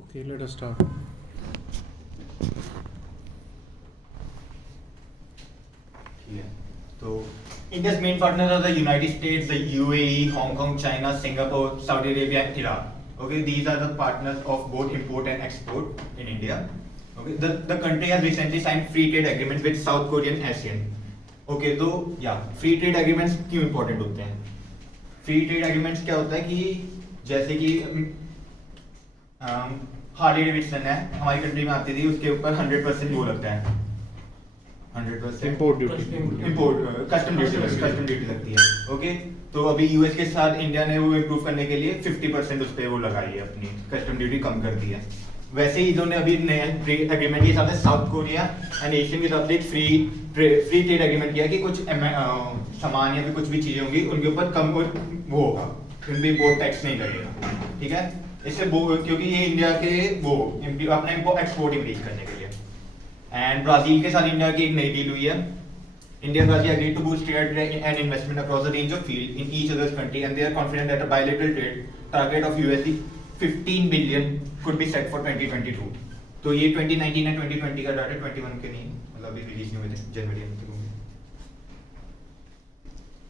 Okay, let us start. Yeah. So India's main partners are the United States, the UAE, Hong Kong, China, Singapore, Saudi Arabia, and Iraq. Okay, these are the partners of both import and export in India. Okay, the country has recently signed free trade agreements with South Korea and ASEAN. Okay, तो free trade agreements क्यों important होते हैं? Free trade agreements क्या होता है कि जैसे कि हार्ली डेविडसन है हमारी कंट्री में आती थी उसके ऊपर 100% वो लगता है 100% Import duty. Import custom duty लगती है ओके तो अभी यूएस के साथ इंडिया ने वो इम्प्रूव करने के लिए 50% उस पर वो लगाई है अपनी कस्टम ड्यूटी कम कर दी है वैसे ही इन्होंने अभी नया एग्रीमेंट के हिसाब से साउथ कोरिया एंड एशियन के साथ एक फ्री ट्रेड एग्रीमेंट किया कि कुछ सामान या फिर कुछ भी चीजें होंगी उनके ऊपर कम वो होगा उन पर इम्पोर्ट टैक्स नहीं लगेगा ठीक है इससे क्योंकि ये इंडिया के वो अपना एक्सपोर्ट इंक्रीज करने के लिए एंड ब्राजील के साथ इंडिया की एक नई डील हुई है India and Brazil agreed to boost trade and investment across a range of fields in each other's country, and they are confident that a bilateral trade target of USD 15 billion could be set for 2022. तो ये 2019 and 2020 का data 21 के नहीं मतलब अभी release नहीं हुए थे जनवरी में तक होंगे.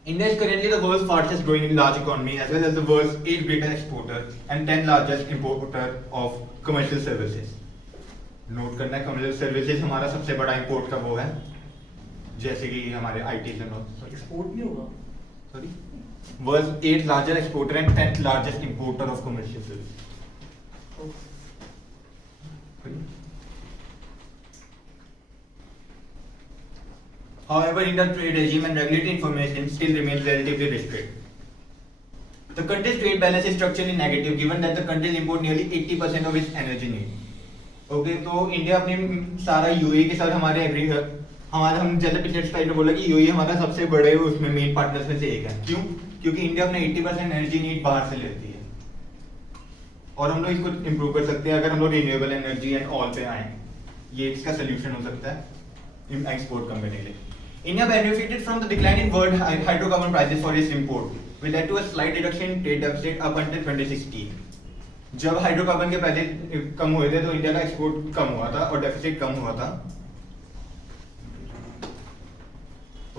India is currently the world's fastest growing large economy as well as the world's 8th greatest exporter and 10th largest importer of commercial services. Note करना है commercial services हमारा सबसे बड़ा import का वो है जैसे कि हमारे आईटी एक्सपोर्ट नहीं होगा sorry world 8th largest exporter and 10th largest importer of commercial service However, India's trade regime and regulatory information still remains relatively restricted. The country's trade balance is structurally negative given that the country import nearly 80% of its energy need. Okay, तो India अपने सारा UAE के साथ हमारा हम जैसे पिछले slide में बोला कि यूएई हमारा सबसे बड़े उसमें मेन पार्टनर्स में से एक है क्यों क्योंकि इंडिया अपना 80% एनर्जी नीड बाहर से लेती है और हम लोग इसको इम्प्रूव कर सकते हैं अगर हम लोग रिन्यूएबल एनर्जी एंड ऑल पे आए ये इसका सोल्यूशन हो सकता है एक्सपोर्ट कम करने के लिए India benefited from the decline in world hydrocarbon prices for its import, which led to a slight reduction in trade deficit up until 2016. जब हाइड्रोकार्बन के प्राइसेस कम हुए थे तो इंडिया का एक्सपोर्ट कम हुआ था और डेफिसिट कम हुआ था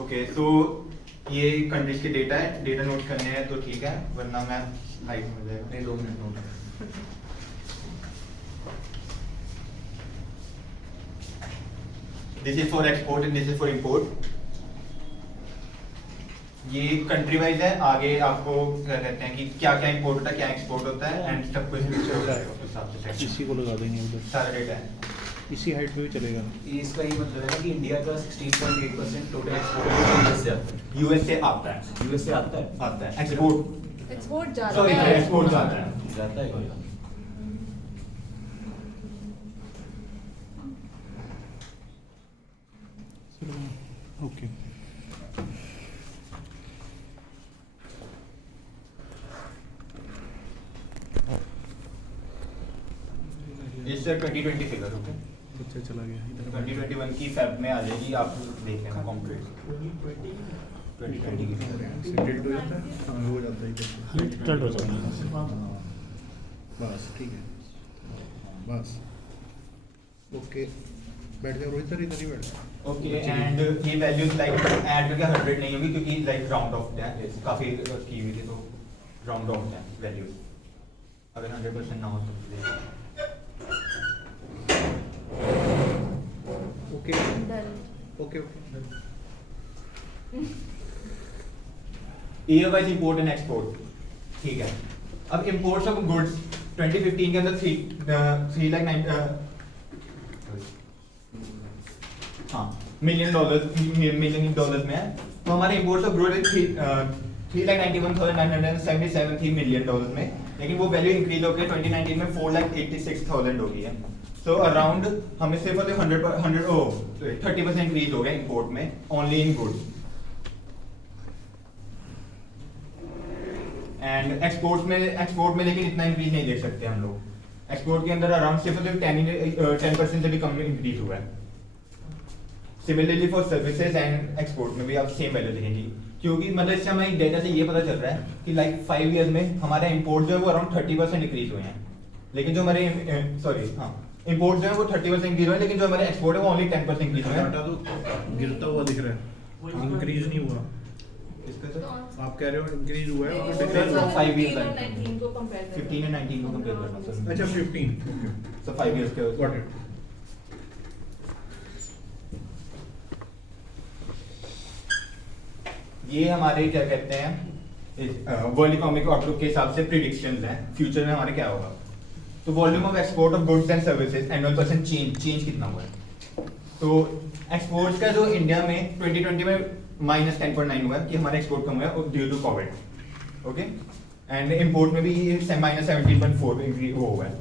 ओके तो ये कंट्रीज के डेटा है डेटा नोट करने हैं तो ठीक है वरना मैं स्लाइड में जाएगा नहीं 2 minute note this is for export and this is for import ये कंट्री वाइज है आगे आपको क्या कहते हैं कि क्या क्या इंपोर्ट होता है क्या एक्सपोर्ट होता है एंड सब कुछ हिसाब से इसी को लगा देंगे उधर सारा डेटा है इसी हाइट पे भी चलेगा इसका ये मतलब है ना कि इंडिया का 16.8% टोटल एक्सपोर्ट यूएस से आता है यूएस से आता है एक्सपोर्ट एक्सपोर्ट जाता सॉरी है एक्सपोर्ट जाता है जाता है ओके इस 2020 फिगर ओके अच्छा चला गया इधर 2021 की फेब में आ जाएगी आप देख लेना कॉम्प्लीट 2020 की सेटल्ड हो जाता है हाँ हो जाता है इधर सेटल्ड हो जाता है बस ठीक है बस ओके बैठ जाओ रोहित सर इधर ही बैठ ओके एंड ये वैल्यूज लाइक ऐड करके 100 नहीं होगी क्योंकि लाइक राउंड ऑफ है काफी की हुई थी तो राउंड ऑफ है वैल्यूज अगर 100% ना हो तो okay done okay year wise import and export ठीक है अब इंपोर्ट्स ऑफ गुड्स 2015 के अंदर 3 लाख हाँ मिलियन डॉलर्स में है तो हमारे इंपोर्ट्स ऑफ गुड्स 3,91,977 थी मिलियन डॉलर्स में लेकिन वो वैल्यू इंक्रीज होकर 2019 में 4,86,000 हो गई है सो अराउंड हमें सिर्फ 30% इंक्रीज हो गया इंपोर्ट में only in goods and export में लेकिन इतना इंक्रीज नहीं देख सकते हम लोग एक्सपोर्ट के अंदर अराउंड सिर्फ 10% से भी कम इंक्रीज हुआ है similarly for services and export में भी आप सेम वैल्यू देखेंगे क्योंकि मतलब इससे हमें डेटा से ये पता चल रहा है कि लाइक 5 इयर्स में हमारा इंपोर्ट जो है वो अराउंड 30% इंक्रीज हुए हैं लेकिन जो हमारे इंपोर्ट जो है वो 30% इंक्रीज हुआ है, लेकिन जो हमारे एक्सपोर्ट है वो ओनली 10% इंक्रीज हुआ है। डाटा तो गिरता हुआ दिख रहा है, इंक्रीज नहीं हुआ। आप कह रहे हो इंक्रीज हुआ है और Sir, decrease हुआ। 5 years 15 और back. 19 को कंपेयर 15 और 19 को कंपेयर करना सर। अच्छा 15, So 5 years के गॉट इट। ये हमारे क्या कहते हैं वर्ल्ड इकोनॉमिक आउटलुक के हिसाब से प्रिडिक्शंस हैं फ्यूचर में हमारे क्या होगा। तो volume of export of goods and services annual percent change कितना हुआ है। तो एक्सपोर्ट्स का जो इंडिया में 2020 में -10.9 हुआ है कि हमारा एक्सपोर्ट कम हुआ है due to COVID. Okay, and import में भी -17.4 इंक्रीज हुआ है।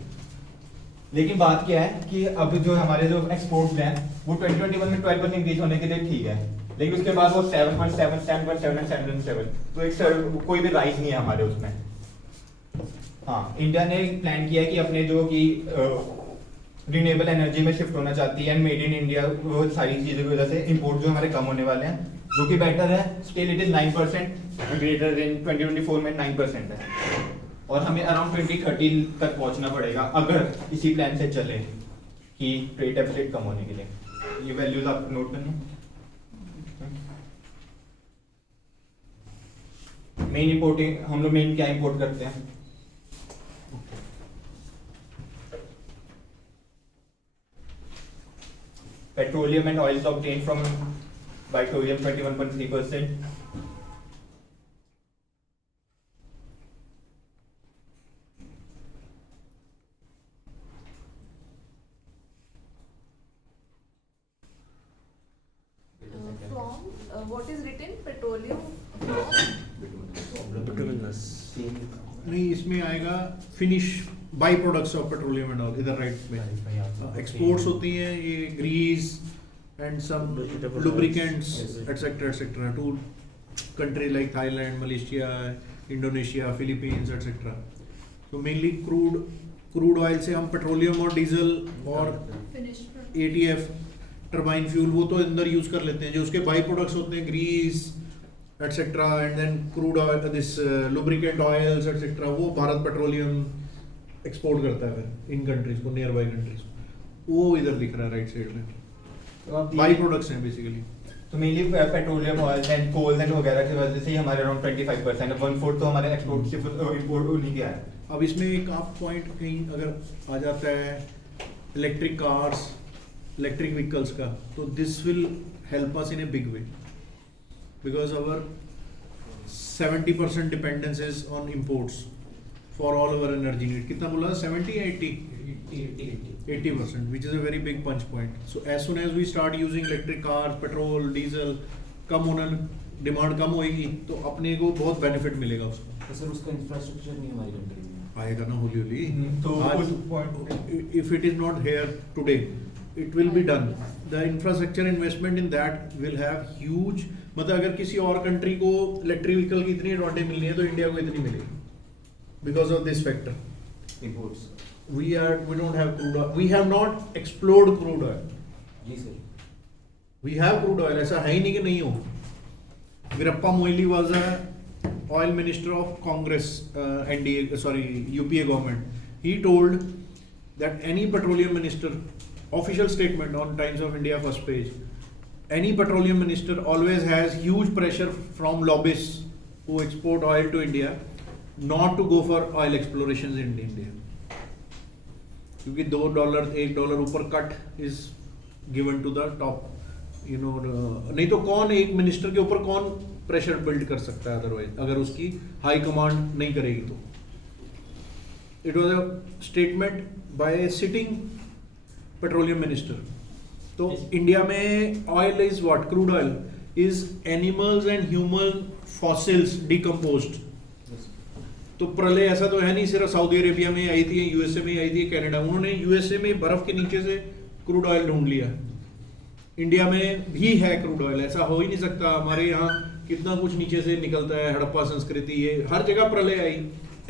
लेकिन बात क्या है कि अब जो हमारे जो एक्सपोर्ट्स हैं वो 2021 में 12% इंक्रीज होने के लिए ठीक है, लेकिन उसके बाद वो 7.7, 7.7 एंड 7.7, तो एक कोई भी राइज नहीं है हमारे उसमें। हाँ, इंडिया ने प्लान किया है कि अपने जो कि रिन्यूएबल एनर्जी में शिफ्ट होना चाहती है, एंड मेड इन इंडिया, वो सारी चीज़ों की वजह से इंपोर्ट जो हमारे कम होने वाले हैं, जो कि बेटर है। स्टिल इट इज 9%, ग्रेटर इन 2024 में 9% है, और हमें अराउंड 2030 तक पहुंचना पड़ेगा अगर इसी प्लान से चले कि ट्रेड डेफिसिट कम होने के लिए। ये वैल्यूज आप नोट करना। मेन इंपोर्टिंग हम लोग मेन क्या इंपोर्ट करते हैं? Petroleum and oils obtained from by petroleum 21.3%, from what is written petroleum नहीं, इसमें आएगा finish by products of petroleum and all, इधर राइट में एक्सपोर्ट्स होती हैं ये grease and some lubricants etcetera to country like Thailand, Malaysia, Indonesia, Philippines etcetera. तो mainly crude oil से हम पेट्रोलियम और डीजल और finished एटीएफ टर्बाइन फ्यूल वो तो अंदर यूज कर लेते हैं। जो उसके बाई प्रोडक्ट्स होते हैं grease etcetera and then crude oil, this lubricant oils etcetera, वो भारत पेट्रोलियम एक्सपोर्ट करता है फिर इन कंट्रीज को, नियर बाई कंट्रीज को। वो इधर दिख रहा है राइट साइड में, बाई प्रोडक्ट्स हैं बेसिकली। तो mainly petroleum oil and coal and वगैरह की वजह से ही हमारे अराउंड 25%, 1/4 तो हमारे एक्सपोर्ट सिर्फ इंपोर्ट नहीं किया है। अब इसमें एक आप पॉइंट कहीं अगर आ जाता है इलेक्ट्रिक कार्स, इलेक्ट्रिक व्हीकल्स का, तो this will help us in a big way because our 70% dependence is on imports for all our energy need. कितना बोला, 70 या 80%, which is a very big punch point. So as soon as we start using electric cars, petrol, diesel, कम होना, demand कम होएगी तो अपने को बहुत benefit मिलेगा उसका। तो सर उसका इंफ्रास्ट्रक्चर नहीं हमारी कंट्री में आएगा ना हौली हौली। तो उस point if it is not here today, it will be done. The infrastructure investment in that will have huge, मतलब अगर किसी और कंट्री को इलेक्ट्रिक व्हीकल की इतनी एडवांटेज मिलनी है तो इंडिया को इतनी मिलेगी because of this factor. Imports. We don't have crude oil. We have not explored crude oil. जी sir. We have crude oil. ऐसा है ही नहीं कि नहीं हो। Virappa Moili was a oil minister of Congress, UPA government. He told that any petroleum minister, official statement on Times of India first page, any petroleum minister always has huge pressure from lobbyists who export oil to India not to go for oil explorations in India. क्योंकि $2, $1 ऊपर cut is given to the top, नहीं तो कौन एक minister के ऊपर कौन pressure build कर सकता है अदरवाइज, अगर उसकी हाई कमांड नहीं करेगी तो। It was a statement by sitting petroleum minister. तो इंडिया में oil is what, crude oil is animals and human fossils decomposed. तो प्रलय ऐसा तो है नहीं सिर्फ सऊदी अरेबिया में आई थी, यूएसए में आई थी, कनाडा, उन्होंने यूएसए में बर्फ के नीचे से क्रूड ऑयल ढूंढ लिया। इंडिया में भी है क्रूड ऑयल, ऐसा हो ही नहीं सकता। हमारे यहाँ कितना कुछ नीचे से निकलता है, हड़प्पा संस्कृति, ये हर जगह प्रलय आई।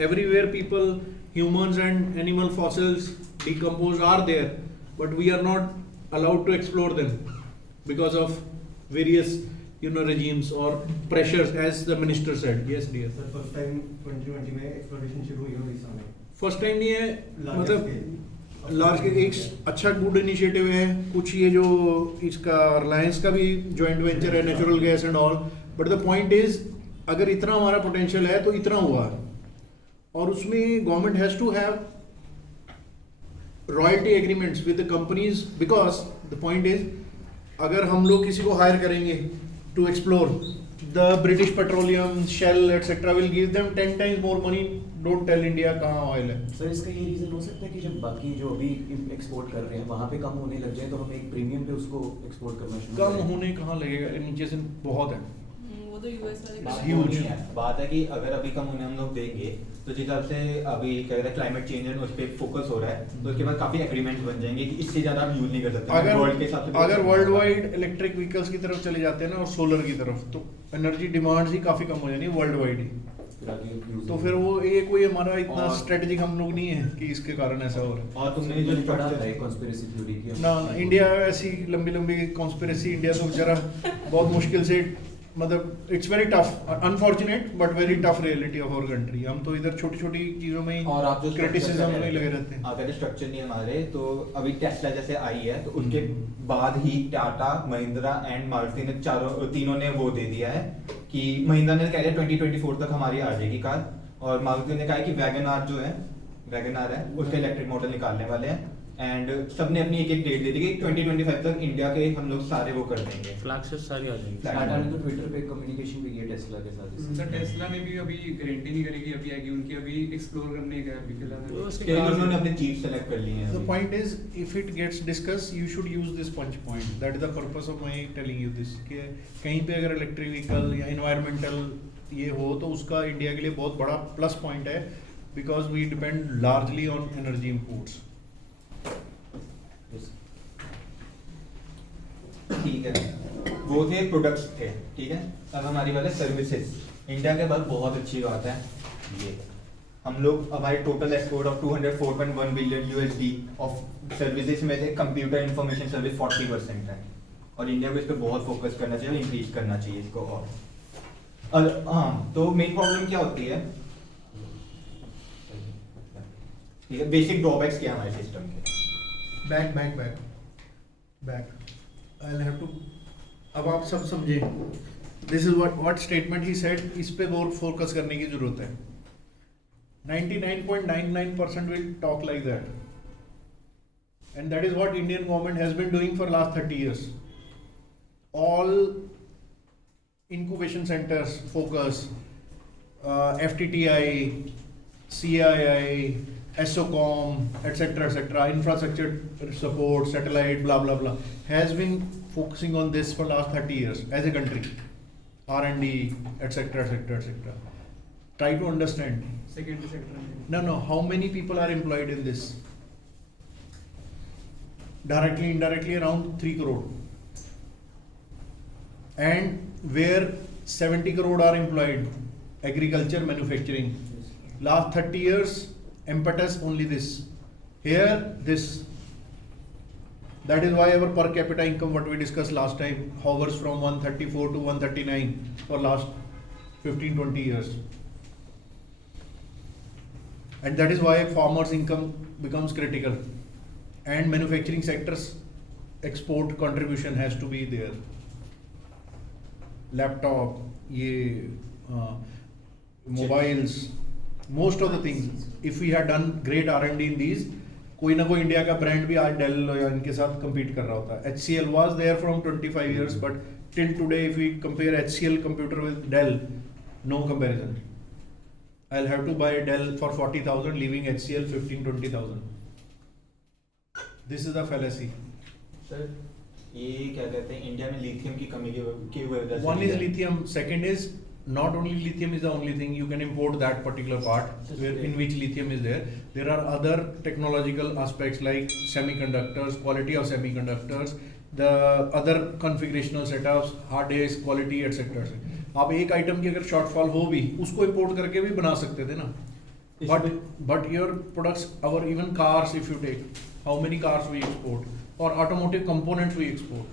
Everywhere people, humans and animal fossils decompose are there, but we are not allowed to explore them because of various regimes or pressures, as the minister said. Yes dear. Sir first time 2020 में exploration शुरू हुई है उड़ीसा में। First time नहीं है, मतलब large एक अच्छा गुड इनिशिएटिव है। कुछ ये जो इसका रिलायंस का भी जॉइंट वेंचर है, natural gas and all, but the point is अगर इतना हमारा पोटेंशियल है तो इतना हुआ है, और उसमें government has to have royalty agreements with the companies, because the point is अगर हम लोग किसी को हायर करेंगे to explore, the British Petroleum, Shell etcetera will give them 10 times more money. Don't tell India कहाँ ऑयल है। Sir इसका ये रीजन हो सकता है कि जब बाकी जो अभी एक्सपोर्ट कर रहे हैं वहाँ पे कम होने लग जाए तो हम एक प्रीमियम पे उसको एक्सपोर्ट करना शुरू कम करें। होने कहाँ लगेगा, नीचे से बहुत है। वो तो यूएस वाले बात कर वो Huge. नहीं है, बात है कि अगर अभी कम होने हम लोग देंगे तो जिस हिसाब से अभी कह रहे हैं क्लाइमेट चेंज है उस पर फोकस हो रहा है, तो उसके बाद काफी एग्रीमेंट बन जाएंगे कि इससे ज्यादा आप यूज नहीं कर सकते वर्ल्ड के हिसाब से। अगर वर्ल्ड वाइड इलेक्ट्रिक व्हीकल्स की तरफ चले जाते हैं ना और सोलर की तरफ, तो एनर्जी डिमांड ही काफी कम हो जानी है वर्ल्ड वाइड ही। तो फिर वो ये कोई हमारा इतना और- स्ट्रेटेजिक हम लोग नहीं है कि इसके कारण ऐसा हो रहा है। और तुमने जो पढ़ा structure- है कॉन्स्पिरेसी थ्योरी की ना इंडिया ऐसी लंबी लंबी कॉन्स्पिरेसी, इंडिया तो बेचारा बहुत मुश्किल से, मतलब it's very tough, unfortunate but very tough reality of our country. हम तो इधर छोटी छोटी चीजों में और आप जो क्रिटिसिज्म में लगे रहते हैं। अगर स्ट्रक्चर नहीं है हमारे, तो अभी टेस्ला जैसे आई है तो उसके बाद ही टाटा, महिंद्रा एंड मारुति ने तीनों ने वो दे दिया है कि महिंद्रा ने कह दिया 2024 तक हमारी आ जाएगी कार, और मारुति ने कहा है कि वैगन आर है उसका इलेक्ट्रिक मॉडल निकालने वाले हैं, एंड सबने अपनी एक एक डेट दे दी कि 2025 तक इंडिया के हम लोग सारे वो कर देंगे। फ्लैगशिप सारी आ जाएंगी। टाटा ने तो ट्विटर पे कम्युनिकेशन भी किया टेस्ला के साथ। सर टेस्ला ने भी अभी गारंटी नहीं करेगी, अभी आएगी उनकी, अभी एक्सप्लोर करने गया अभी तो फिलहाल। उसके इसके लिए बाद- उन्होंने अपने चीफ सेलेक्ट कर लिए हैं The अभी। point is, if it gets discussed, you should use this punch point. That is the purpose of my telling you this. कि कहीं पे अगर इलेक्ट्रिक व्हीकल या इन्वायरमेंटल ये हो तो उसका इंडिया के लिए बहुत बड़ा प्लस पॉइंट है, because we depend largely on energy imports. ठीक है, वो थे प्रोडक्ट्स थे, ठीक है। अब हमारी वाले सर्विसेज। इंडिया के बाद बहुत अच्छी बात है ये, हम लोग हमारे total export of 204.1 billion USD of services में से कंप्यूटर इंफॉर्मेशन सर्विस 40% है, और इंडिया को इस पर बहुत फोकस करना चाहिए और इंक्रीज करना चाहिए इसको। और हाँ, तो मेन प्रॉब्लम क्या होती है, ठीक है, बेसिक ड्रॉबैक्स क्या है हमारे सिस्टम के। बैक I'll have to, अब आप सब समझे, this is what statement he said, इस पे और फोकस करने की जरूरत है। 99.99% will talk like that, and that is what Indian government has been doing for last 30 years. All incubation centers focus, FTTI, CII, SOCOM, etc., infrastructure support, satellite, blah blah blah, has been focusing on this for last 30 years as a country. R&D, etc. Try to understand. Secondary sector No, how many people are employed in this? Directly, indirectly, around 3 crore. And where 70 crore are employed, agriculture, manufacturing. Last 30 years, impetus only this. Here, this. That is why our per capita income, what we discussed last time, hovers from 134 to 139 for last 15-20 years. And that is why farmers' income becomes critical, and manufacturing sectors export contribution has to be there. Laptop, mobiles, most of the things. If we had done great R&D in these, कोई ना कोई India का brand भी आज del या इनके साथ compete कर रहा होता है. HCL was there from 25 years, but till today, if we compare HCL computer with Dell, no comparison. I'll have to buy a Dell for 40,000, leaving HCL 15-20,000. This is the fallacy. Sir ये क्या कहते हैं, India में lithium की कमी की वजह से One is lithium. Second is not only lithium is the only thing. You can import that particular part in which lithium is there. There are other technological aspects like semiconductors, quality of semiconductors, the other configurational setups, hard disk quality, etc. आप एक item की अगर shortfall हो भी उसको import करके भी बना सकते थे ना. But your products, our even cars, if you take, how many cars we export, or automotive components we export.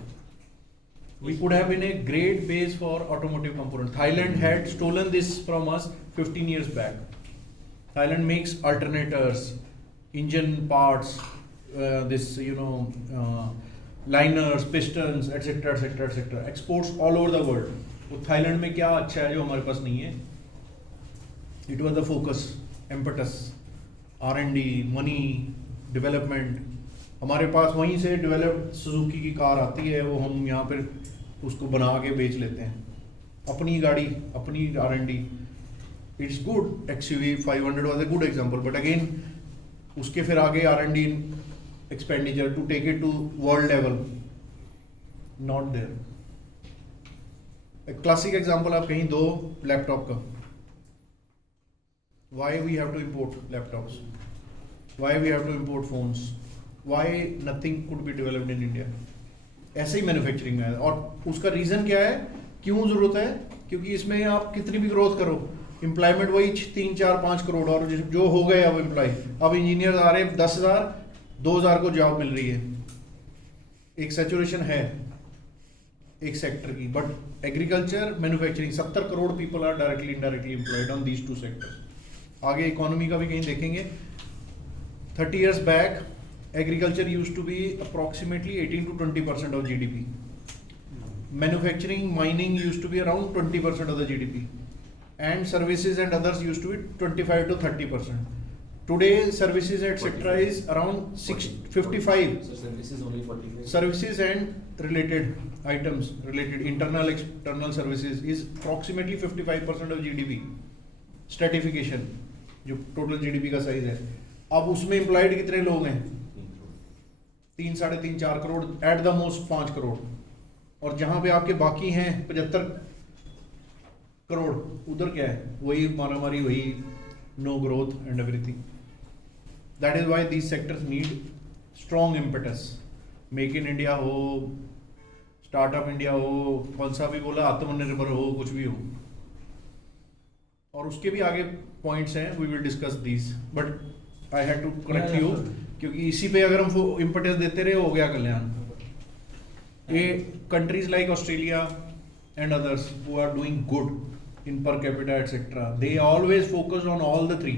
We could have been a great base for automotive components. Thailand had stolen this from us 15 years back. Thailand makes alternators, engine parts, liners, pistons, etc., etc., etc. Exports all over the world. तो Thailand में क्या अच्छा है जो हमारे पास नहीं है? It was the focus, impetus, R&D, money, development. हमारे पास वहीं से डेवलप्ड सुजुकी की कार आती है, वो हम यहाँ पर उसको बना के बेच लेते हैं. अपनी गाड़ी, अपनी R&D. It's good. XUV 500 was a good example, but again उसके फिर आगे R&D expenditure to take it to world level, not there. एक क्लासिक एग्जाम्पल आप कहीं दो लैपटॉप का. Why we have to import laptops? Why we have to import phones? Why nothing could be developed in India? ऐसे ही manufacturing में है. और उसका रीजन क्या है, क्यों जरूरत है? क्योंकि इसमें आप कितनी भी ग्रोथ करो, एम्प्लॉयमेंट वही 3, 4, 5 करोड़, और जो हो गए अब एम्प्लॉय, अब इंजीनियर आ रहे हैं 10,000, 2,000 को जॉब मिल रही है. एक सैचुरेशन है एक सेक्टर की. But agriculture, manufacturing, 70 crore people are directly indirectly employed on these 2 sectors. आगे इकोनॉमी का भी कहीं देखेंगे. 30 years back agriculture used to be approximately 18 to 20% of GDP. Manufacturing, mining used to be around 20% of the GDP, and services and others used to be 25 to 30%. Today, services etc. is around 55. So services only 45. Services and related items, related internal, external services is approximately 55% of GDP. Stratification, जो total GDP का size है. अब उसमें employed कितने लोग हैं? 3, 3.5, 4 crore, at the most 5 crore. और जहां पे आपके बाकी हैं 75 करोड़, उधर क्या है? वही मारामारी, वही no growth and everything. That is why these sectors need strong impetus. Make in India हो, स्टार्टअप इंडिया हो, कौन सा भी बोला, आत्मनिर्भर हो, कुछ भी हो. और उसके भी आगे पॉइंट्स हैं, we will discuss these, but I had to correct you, क्योंकि इसी पे अगर हम इम्पेटस देते रहे हो गया कल्याण. ये countries like Australia and others who are doing good in per capita etc. they always focus on all the 3.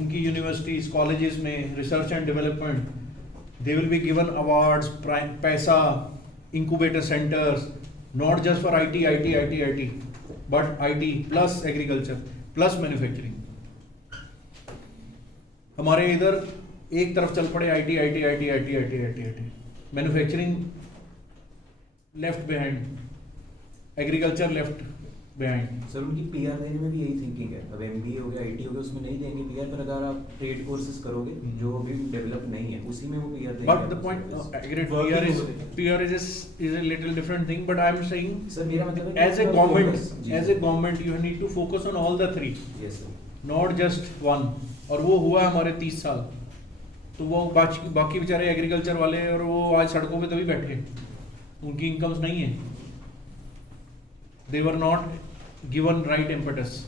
उनकी universities, colleges में research and development, they will be given awards, पैसा, incubator centers, not just for IT, but IT plus agriculture plus manufacturing. हमारे इधर एक तरफ चल पड़े IT, manufacturing left behind, agriculture left behind. Sir उनकी PR देने में भी यही थिंकिंग है. अब MBA हो गया, IT हो गया, उसमें नहीं देंगे PR, पर अगर आप ट्रेड कोर्सेज करोगे जो अभी डेवलप नहीं है, उसी में वो PR देंगे. But the point, PR is a little different thing, but I am saying, sir मेरा मतलब है as a government you need to focus on all the 3. Yes sir. not just one. और वो हुआ हमारे 30 साल. तो वो बाकी बेचारे एग्रीकल्चर वाले, और वो आज सड़कों पे तभी बैठे, उनकी इनकम्स नहीं है. They were not given right impetus.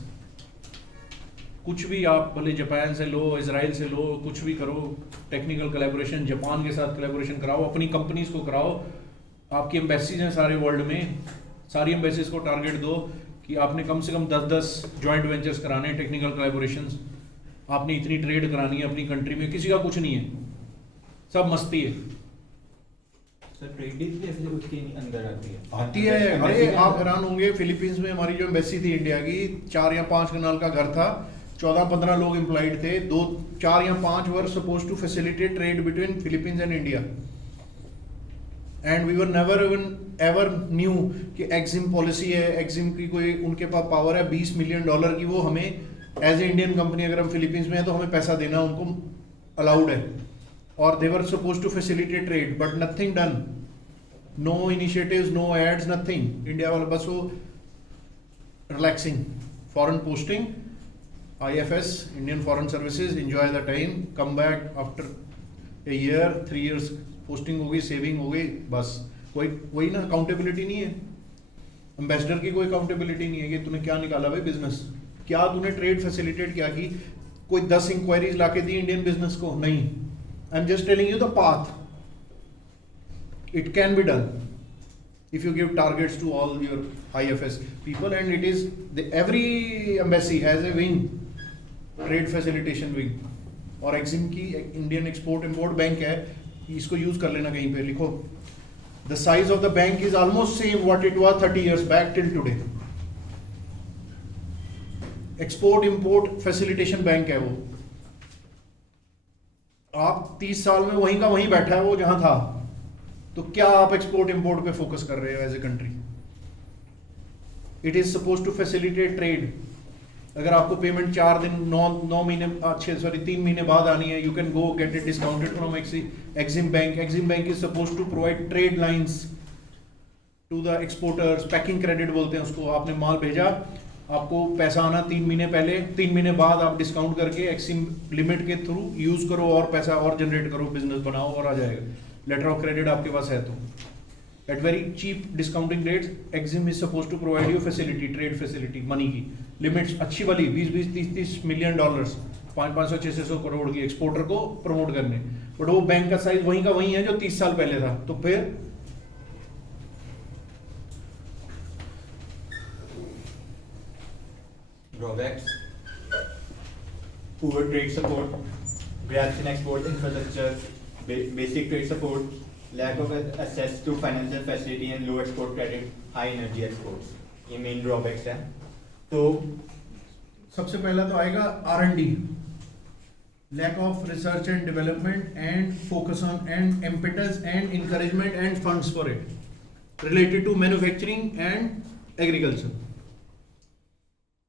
कुछ भी आप भले जापान से लो, इजराइल से लो, कुछ भी करो, टेक्निकल कोलैबोरेशन जापान के साथ कोलैबोरेशन कराओ, अपनी कंपनीज को कराओ. आपकी एम्बेसीज हैं सारे वर्ल्ड में, सारी एम्बेसीज को टारगेट दो कि आपने कम से कम 10 जॉइंट वेंचर्स कराने, टेक्निकल कोलैबोरेशंस, आपने इतनी ट्रेड करानी है अपनी कंट्री में. किसी का कुछ नहीं है, सब मस्ती है. सर ट्रेड डील भी ऐसे उसके अंदर आती है. अरे आप हैरान होंगे, फिलीपींस में हमारी जो एम्बेसी थी इंडिया की, 4 या 5 कनाल का घर था, 14-15 लोग एम्प्लॉयड थे. 4 या 5 were suppose to facilitate trade between Philippines and India. And we were never ever knew कि एक्सिम पॉलिसी है, एक्सिम की कोई उनके पास पावर है $20 मिलियन की, वो हमें एज ए इंडियन कंपनी अगर हम फिलीपींस में है तो हमें पैसा देना उनको अलाउड है. और they were suppose to facilitate trade, but nothing done. No initiatives, no aids, nothing. India वाला बस वो relaxing, foreign posting, IFS, Indian foreign services, enjoy the time, come back after a year, 3 years, posting हो गई, saving हो गई, बस. कोई वही ना, अकाउंटेबिलिटी नहीं है. एम्बेसडर की कोई अकाउंटेबिलिटी नहीं है कि तूने क्या निकाला भाई बिजनेस, क्या तूने ट्रेड फैसिलिटेट क्या की. कोई 10 इंक्वायरीज लाके दी इंडियन बिजनेस को, नहीं. I am just telling you the path. It can be done if you give targets to all your IFS people, and it is every embassy has a wing trade facilitation wing और Exim की Indian export import bank है, इसको use कर लेना कहीं पे, लिखो the size of the bank is almost same what it was 30 years back till today. Export import facilitation bank है वो। आप 30 साल में वहीं का वहीं बैठा है वो जहां था, तो क्या आप एक्सपोर्ट इंपोर्ट पे फोकस कर रहे हो as a country? It is suppose to facilitate trade. अगर आपको पेमेंट 4 दिन 9 महीने 3 महीने बाद आनी है, you can go get it discounted from EXIM bank. EXIM bank is suppose to provide trade lines to the exporters, packing credit बोलते हैं उसको। आपने माल भेजा, आपको पैसा आना 3 महीने पहले, 3 महीने बाद आप डिस्काउंट करके एक्सिम लिमिट के थ्रू यूज करो और पैसा और जनरेट करो, बिजनेस बनाओ और आ जाएगा। लेटर ऑफ क्रेडिट आपके पास है तो at very cheap discounting rates EXIM is suppose to provide you facility, trade facility, money की लिमिट्स अच्छी वाली 20-20, 30-30 मिलियन डॉलर्स, 500, 600 करोड़ की एक्सपोर्टर को प्रमोट करने। बट वो बैंक का साइज वहीं का वहीं है जो 30 साल पहले था, तो फिर drawbacks: poor trade support, gaps in export infrastructure, basic trade support, lack of access to financial facility and low export credit, high energy exports. ये main drawbacks हैं। तो सबसे पहला तो आएगा R&D, lack of research and development and focus on and impetus and encouragement and funds for it related to manufacturing and agriculture।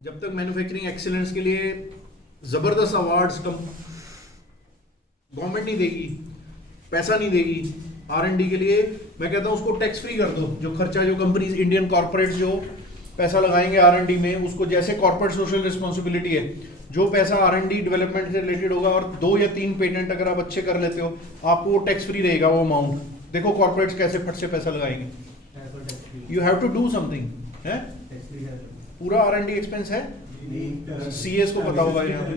जब तक manufacturing excellence के लिए जबरदस्त अवार्ड्स गवर्नमेंट नहीं देगी, पैसा नहीं देगी R&D के लिए, मैं कहता हूँ उसको टैक्स फ्री कर दो। जो खर्चा जो कंपनीज इंडियन कॉर्पोरेट जो पैसा लगाएंगे R&D में, उसको जैसे कॉर्पोरेट सोशल रिस्पॉन्सिबिलिटी है, जो पैसा R&D डेवलपमेंट से रिलेटेड होगा और 2 या 3 पेटेंट अगर आप अच्छे कर लेते हो, आपको वो टैक्स फ्री रहेगा वो अमाउंट। देखो कॉर्पोरेट्स कैसे फट से पैसा लगाएंगे। You have to do something है। पूरा R&D एक्सपेंस है, CS को पता होगा यहाँ पे,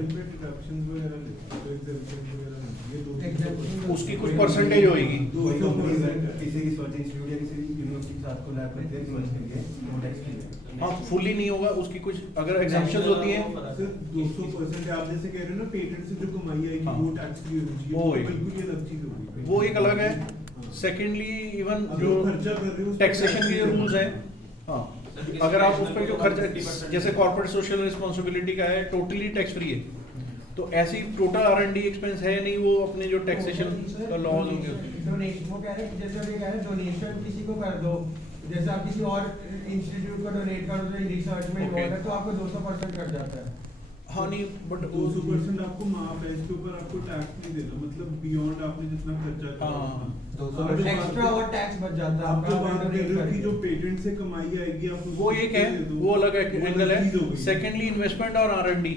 उसकी कुछ परसेंटेज होगी। हाँ फुली नहीं होगा उसकी, कुछ अगर एग्जाम्पशंस होती हैं 200% आप जैसे कह रहे हो ना, पेटेंट से जो कमाई आएगी वो टैक्स फ्री होनी चाहिए, वो बिल्कुल ये अलग चीज होगी, वो एक अलग है। सेकेंडली इवन जो टैक्सेशन के रूल्स हैं, हाँ अगर आप उस पर जो खर्चा जैसे कॉर्पोरेट सोशल रिस्पॉन्सिबिलिटी का है टोटली टैक्स फ्री है, तो ऐसी टोटल R&D एक्सपेंस है नहीं, वो अपने जो टैक्सेशन का लॉज होंगे। वो कह रहे हैं जैसे ये कह रहे हैं डोनेशन किसी को कर दो, जैसे आप किसी और इंस्टीट्यूट को डोनेट कर दो रिसर्च में इन्वॉल्व है, तो आपको 200% कट जाता है। हाँ नहीं बट 200% आपको माफ है, इसके ऊपर आपको टैक्स नहीं देना, मतलब बियॉन्ड आपने जितना खर्चा किया एक्स्ट्रा और टैक्स बच जाता है। आप जो बात कर रहे हो कि जो पेटेंट से कमाई आएगी आप वो एक है, वो अलग एंगल है। सेकेंडली इन्वेस्टमेंट और R&D,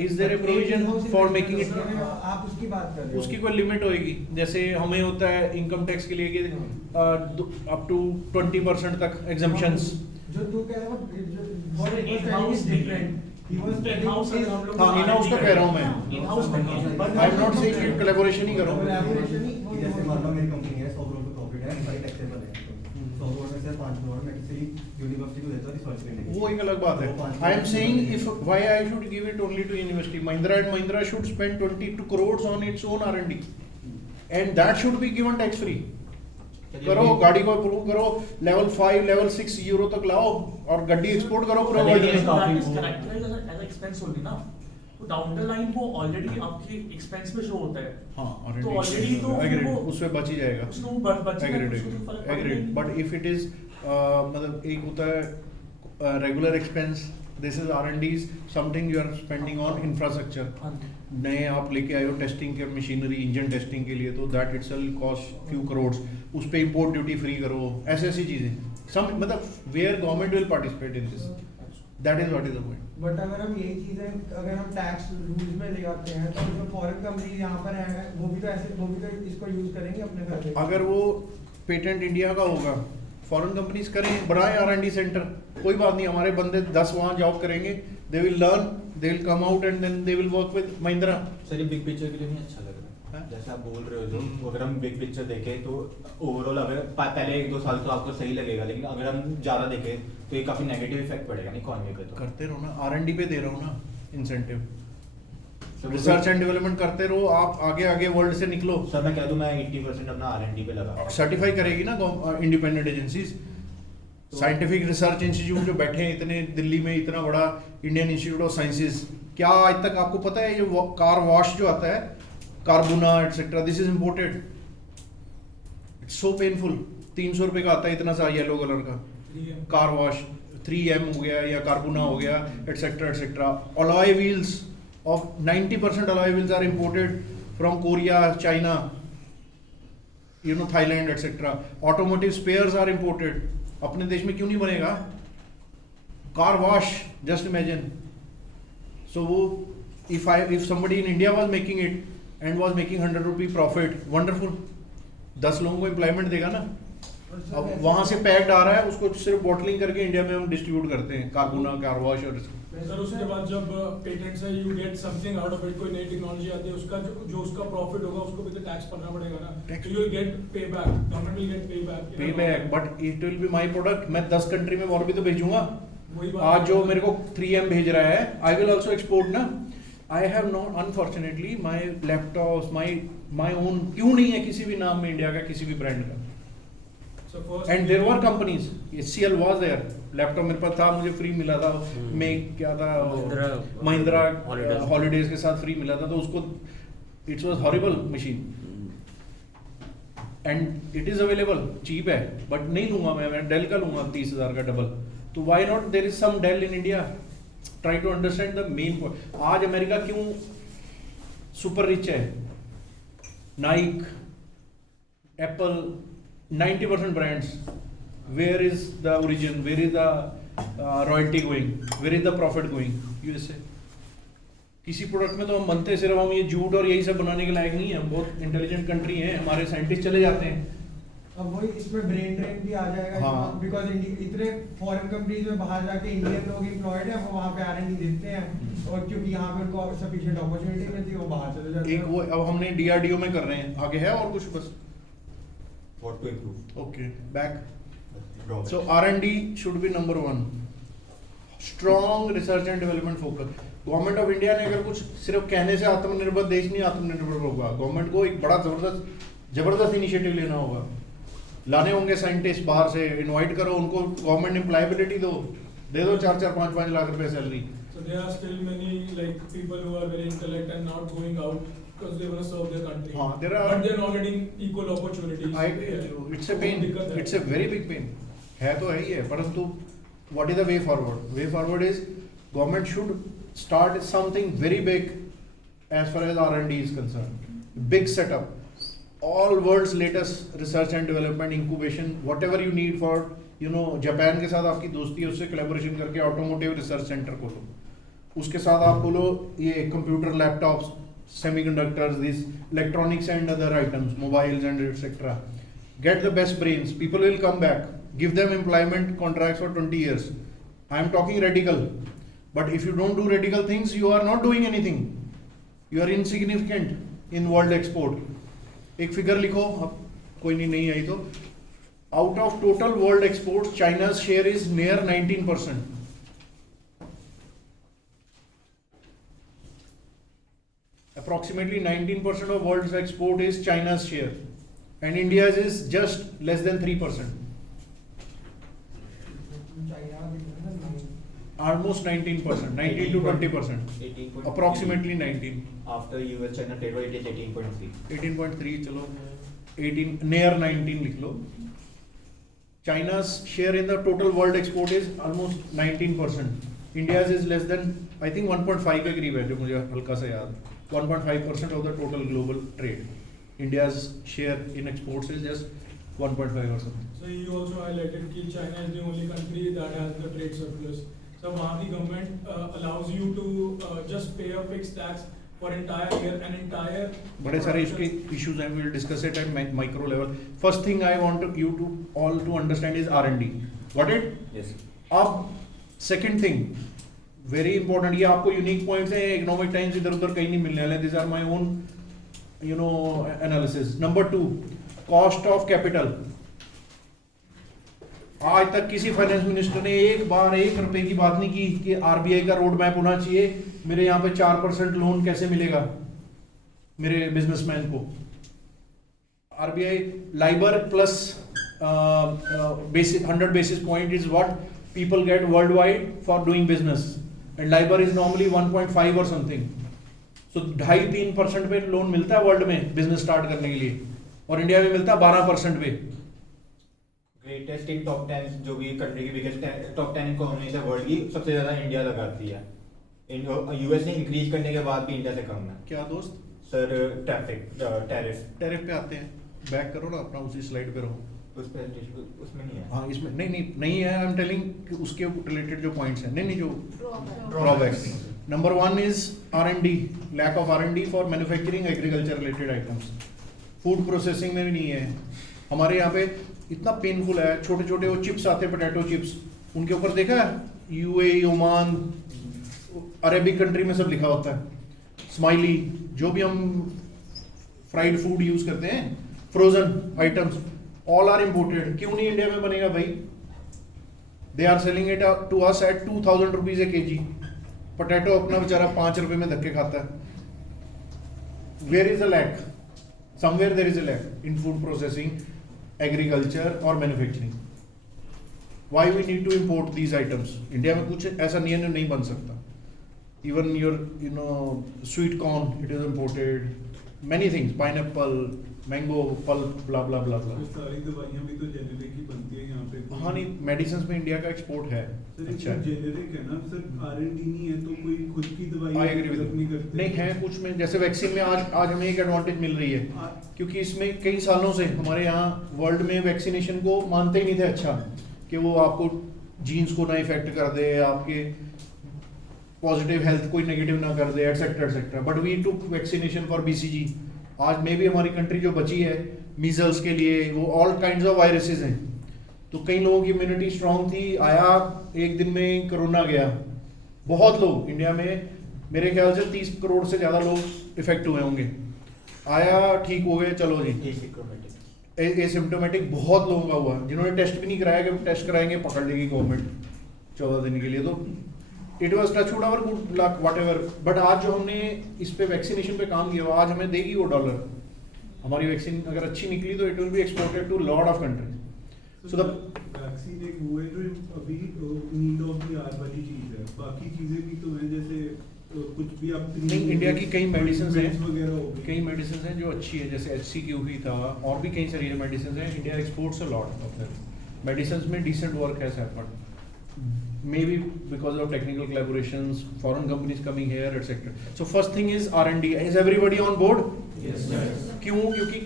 is there a provision for making it, आप उसकी बात कर रहे हो, उसकी कोई लिमिट होएगी। जैसे हमें होता है इनकम टैक्स के लिए कि अप टू 20% तक एग्जम्पशंस। जो तू कह रहा है डिफरेंट, हाँ इन हाउस का कह रहा हूँ मैं, आई एम नॉट सेइंग कि कोलैबोरेशन ही करो। जैसे मान लो मेरी कंपनी है 100 करोड़ का प्रॉफिट है, सारी टैक्सेबल है, तो 100 करोड़ में से 5 करोड़ मैं किसी यूनिवर्सिटी को देता हूं रिसर्च करने के लिए, वो एक अलग बात है। I am saying if why I should give it only to university. Mahindra and Mahindra should spend 22 crores on its own R&D and that should be given tax free। करो गाड़ी को अप्रूव करो, लेवल 5 लेवल 6 यूरो तक लाओ और गड्डी export करो पूरे वर्ल्ड में। एक्सपेंस होगी ना, तो डाउन द लाइन वो ऑलरेडी आपके एक्सपेंस में शो होता है। हाँ तो ऑलरेडी तो एग्रीड, वो उसमें बच ही जाएगा। उसको बच agreed but if it is मतलब एक होता है regular expense, this is R&Ds, something you are spending on infrastructure. नए आप लेके आए हो टेस्टिंग के मशीनरी, इंजन टेस्टिंग के लिए, तो that itself cost few crore, उस पे इंपोर्ट ड्यूटी फ्री करो, ऐसी चीजें सम मतलब where government will participate in this, that is what is the point. But अगर हम यही चीजें अगर हम टैक्स रूल्स में ले आते हैं, तो जो फॉरेन कंपनी यहाँ पर है वो भी तो इसको यूज करेंगे अपने घर पे। अगर वो पेटेंट इंडिया का होगा, फॉरेन कंपनीज करें, बढ़ाएं R&D सेंटर, कोई बात नहीं, हमारे बंदे 10 वहाँ जॉब करेंगे, they will learn, they will come out and then they will work with Mahindra. Sir ये बिग पिक्चर के लिए नहीं अच्छा लग रहा है, जैसे आप बोल रहे हो जो, अगर हम बिग पिक्चर देखें तो ओवरऑल अगर पहले 1-2 साल तो आपको सही लगेगा, लेकिन अगर हम ज़्यादा देखें तो ये काफ़ी नेगेटिव इफेक्ट पड़ेगा नहीं इकोनॉमी पे। तो करते रहो ना, R&D पे दे रहा हूँ ना इंसेंटिव, रिसर्च एंड डेवलपमेंट करते रहो, आप आगे आगे वर्ल्ड से निकलो। सर मैं कह दूं मैं 80% अपना R&D पे लगा। सर्टिफाई करेगी ना independent agencies. Scientific research institute जो बैठे हैं इतने दिल्ली में, इतना बड़ा इंडियन इंस्टीट्यूट ऑफ साइंसेज, क्या आज तक आपको पता है ये कार वॉश जो आता है, Carbona etcetera, this is imported. It's so painful. 300 रुपए का आता है इतना सा येलो कलर का कार वॉश, 3M हो गया या कार्बोना हो गया etcetera etcetera. Alloy wheels of 90% alloy wheels are imported from Korea, China, Thailand, etc. Automotive spares are imported. अपने देश में क्यों नहीं बनेगा? Car wash, just imagine. So if somebody in India was making it and was making 100 rupee profit, wonderful. 10 लोगों को employment देगा ना। अब वहाँ से पैक्ड आ रहा है, उसको सिर्फ बॉटलिंग करके इंडिया में हम डिस्ट्रीब्यूट करते हैं, कार्बोना, कार वॉश और सर उसके बाद जब पेटेंट्स है you get something out of it, कोई नई टेक्नोलॉजी आती है, उसका जो उसका प्रॉफिट होगा उसको भी तो टैक्स भरना पड़ेगा ना। तो यू विल गेट पे बैक, गवर्नमेंट विल गेट पे back, but it will be my product. मैं 10 कंट्री में और भी तो भेजूंगा। वही बात आज जो मेरे को 3M भेज रहा है, आई विल आल्सो एक्सपोर्ट ना। I have not, unfortunately my laptops, my own क्यों नहीं है किसी भी नाम में इंडिया का, किसी भी ब्रांड का। And there were companies, HCL was there, laptop मेरे पास था, मुझे फ्री मिला था। मैं क्या था, महिंद्रा हॉलीडेज के साथ फ्री मिला था, तो उसको it's was horrible machine and it is available, cheap है, बट नहीं लूंगा मैं डेल का लूंगा 30,000 का डबल। तो why not, there is some Dell in India. Try to understand the main point. आज अमेरिका क्यों सुपर रिच है? Nike, Apple, 90% brands, where is the origin, where is the royalty going, where is the profit going? USA। किसी product में तो हम बनते हैं, सिर्फ हम ये जूट और यही सब बनाने के लायक नहीं है। हम बहुत इंटेलिजेंट कंट्री है, हमारे साइंटिस्ट चले जाते हैं। अब वही इसमें ब्रेन ड्रेन भी आ जाएगा। हाँ। बिकॉज इतने फॉरेन कंट्रीज में बाहर जाके इंडियन लोग एम्प्लॉयड है, वो वहाँ पे R&D देखते हैं, और क्योंकि यहाँ पे उनको सफिशिएंट अपॉर्चुनिटी मिलती है, वो बाहर चले जाते हैं। एक वो अब हमने DRDO में कर रहे हैं, आगे है और कुछ बस। What to improve? Okay, back. Drawbacks. So R&D should be number 1. Strong research and development focus. Government of India ने अगर कुछ सिर्फ कहने से आत्मनिर्भर देश नहीं आत्मनिर्भर होगा, गवर्नमेंट को एक बड़ा जबरदस्त इनिशिएटिव लेना होगा। लाने होंगे साइंटिस्ट बाहर से, इनवाइट करो उनको, गवर्नमेंट एम्प्लॉयबिलिटी दो, दे दो 4-4, 5-5 लाख रुपए salary. So there are still many like people who are very intellect and not going out because they want to serve their country. हाँ, there are, but they are not getting equal opportunities. It's a pain. It's a very big pain. है तो है ही है, परंतु what is the way forward? Way forward is government should start something very big as far as R&D is concerned. Big setup. All world's latest research and development, incubation, whatever you need for, Japan के साथ आपकी दोस्ती है, उससे collaboration करके automotive research centre खोलो। उसके साथ आप बोलो ये computer, laptops, semiconductors, this electronics and other items, mobiles and etcetera. Get the best brains. People will come back. Give them employment contracts for 20 years. I am talking radical. But if you don't do radical things, you are not doing anything. You are insignificant in world export. एक figure लिखो, अब कोई नहीं आई तो, out of total world exports, China's share is near 19%. Approximately 19% of world's export is China's share, and India's is just less than 3%. Almost 19%, 19 to 20%, 18.3. approximately 19. After US China trade war, it is 18.3. 18.3 चलो, 18 near 19 लिख लो. China's share in the total world export is almost 19%. India's is less than, I think 1.5 के करीब है, जो मुझे हल्का सा याद. 1.5% of the total global trade. India's share in exports is just 1.5%. So you also highlighted that China is the only country that has the trade surplus. So वहाँ की government allows you to just pay a fixed tax for entire year and entire. बड़े सारे इसके issues हैं, we'll discuss it at micro level. First thing I want you to all to understand is R&D. Got it? Yes. अब second thing, very important, ये आपको unique points हैं, economic times इधर उधर कहीं नहीं मिलने वाले. These are my own, analysis. Number 2, cost of capital. आज तक किसी फाइनेंस मिनिस्टर ने एक बार 1 रुपए की बात नहीं की कि आरबीआई का रोड मैप होना चाहिए, मेरे यहाँ पे 4% लोन कैसे मिलेगा मेरे बिजनेसमैन को। RBI Liber plus basic 100 basis point is what people get worldwide for doing business, and LIBOR is normally 1.5 or something. So 2.5-3% पे लोन मिलता है वर्ल्ड में बिजनेस स्टार्ट करने के लिए, और इंडिया में मिलता है 12% पे। ग्रेटेस्ट इन टॉप 10 जो भी कंट्री की बिगेस्ट टॉप 10 इकोनॉमीज है वर्ल्ड की, सबसे ज्यादा इंडिया लगाती है। यूएस ने इंक्रीज करने के बाद भी इंडिया से कम है। क्या दोस्त? सर टैरिफ पे आते हैं, बैक करो ना अपना, उसी स्लाइड पे रहो। उसमें नहीं है। हाँ इसमें नहीं है। आई एम टेलिंग कि उसके रिलेटेड जो पॉइंट्स हैं, नहीं जो drawbacks. Number 1 is R&D, lack of R&D for manufacturing agriculture related items. Food processing में भी नहीं है हमारे यहाँ पे। इतना पेनफुल है, छोटे छोटे वो चिप्स आते हैं, पोटैटो चिप्स, उनके ऊपर देखा है UAE, ओमान, अरेबिक कंट्री में सब लिखा होता है स्माइली। जो भी हम फ्राइड फूड यूज करते हैं, frozen items, all are imported. क्यों नहीं इंडिया में बनेगा भाई? They are selling it to us at 2000 rupees a KG. Potato अपना बेचारा 5 रुपए में धक्के खाता है। Where is a lack? Somewhere there is a lack in food processing, agriculture और manufacturing. Why we need to import these items? India में कुछ ऐसा नियम नहीं बन सकता। Even your sweet corn, it is imported, many things, pineapple, mango, pulp, blah blah blah blah. सारी दवाइयां भी तो जेनेरिक ही बनती है यहाँ पे। हाँ नहीं, मेडिसिन में इंडिया का एक्सपोर्ट है। अच्छा, जेनेरिक है ना सर, R&D नहीं है तो कोई खुद की दवाई I agree with you. नहीं करते। नहीं है कुछ में, जैसे वैक्सीन में आज हमें एक एडवांटेज मिल रही है, क्योंकि इसमें कई सालों से हमारे यहाँ वर्ल्ड में वैक्सीनेशन को मानते ही नहीं थे अच्छा, कि वो आपको जीन्स को ना इफेक्ट कर दे, आपके पॉजिटिव हेल्थ कोई नेगेटिव ना कर दे, etcetera etcetera. But we took vaccination for BCG। आज में भी हमारी कंट्री जो बची है मीजल्स के लिए, वो ऑल काइंड्स ऑफ वायरसेस हैं, तो कई लोगों की इम्यूनिटी स्ट्रांग थी, आया एक दिन में कोरोना गया। बहुत लोग इंडिया में, मेरे ख्याल से 30 करोड़ से ज़्यादा लोग इफेक्ट हुए होंगे। आया, ठीक हो गए, चलो जी। एसिम्प्टोमेटिक बहुत लोगों का हुआ, जिन्होंने टेस्ट भी नहीं कराया कि टेस्ट कराएंगे, पकड़ लेगी गवर्नमेंट 14 दिन के लिए। तो it was touch wood our good luck whatever. But आज जो हमने इस पे वैक्सीनेशन पे काम किया, आज हमें देगी वो $। हमारी वैक्सीन अगर अच्छी निकली तो it will be exported to lot of countries. So the vaccine एक वो है जो अभी नीड ऑफ द आवर वाली चीज है, बाकी चीजें भी तो हैं, जैसे कुछ भी आप नहीं, इंडिया की कई मेडिसिन वगैरह हो हैं, गई, कई मेडिसिन हैं जो अच्छी है, जैसे HCQ भी था, और भी कई सारी मेडिसिन हैं। India exports a lot of them. Medicine में decent work has happened, maybe because of technical collaborations, foreign companies coming here, etc. So first thing is R&D. Is everybody on board? Yes. क्यों? क्योंकि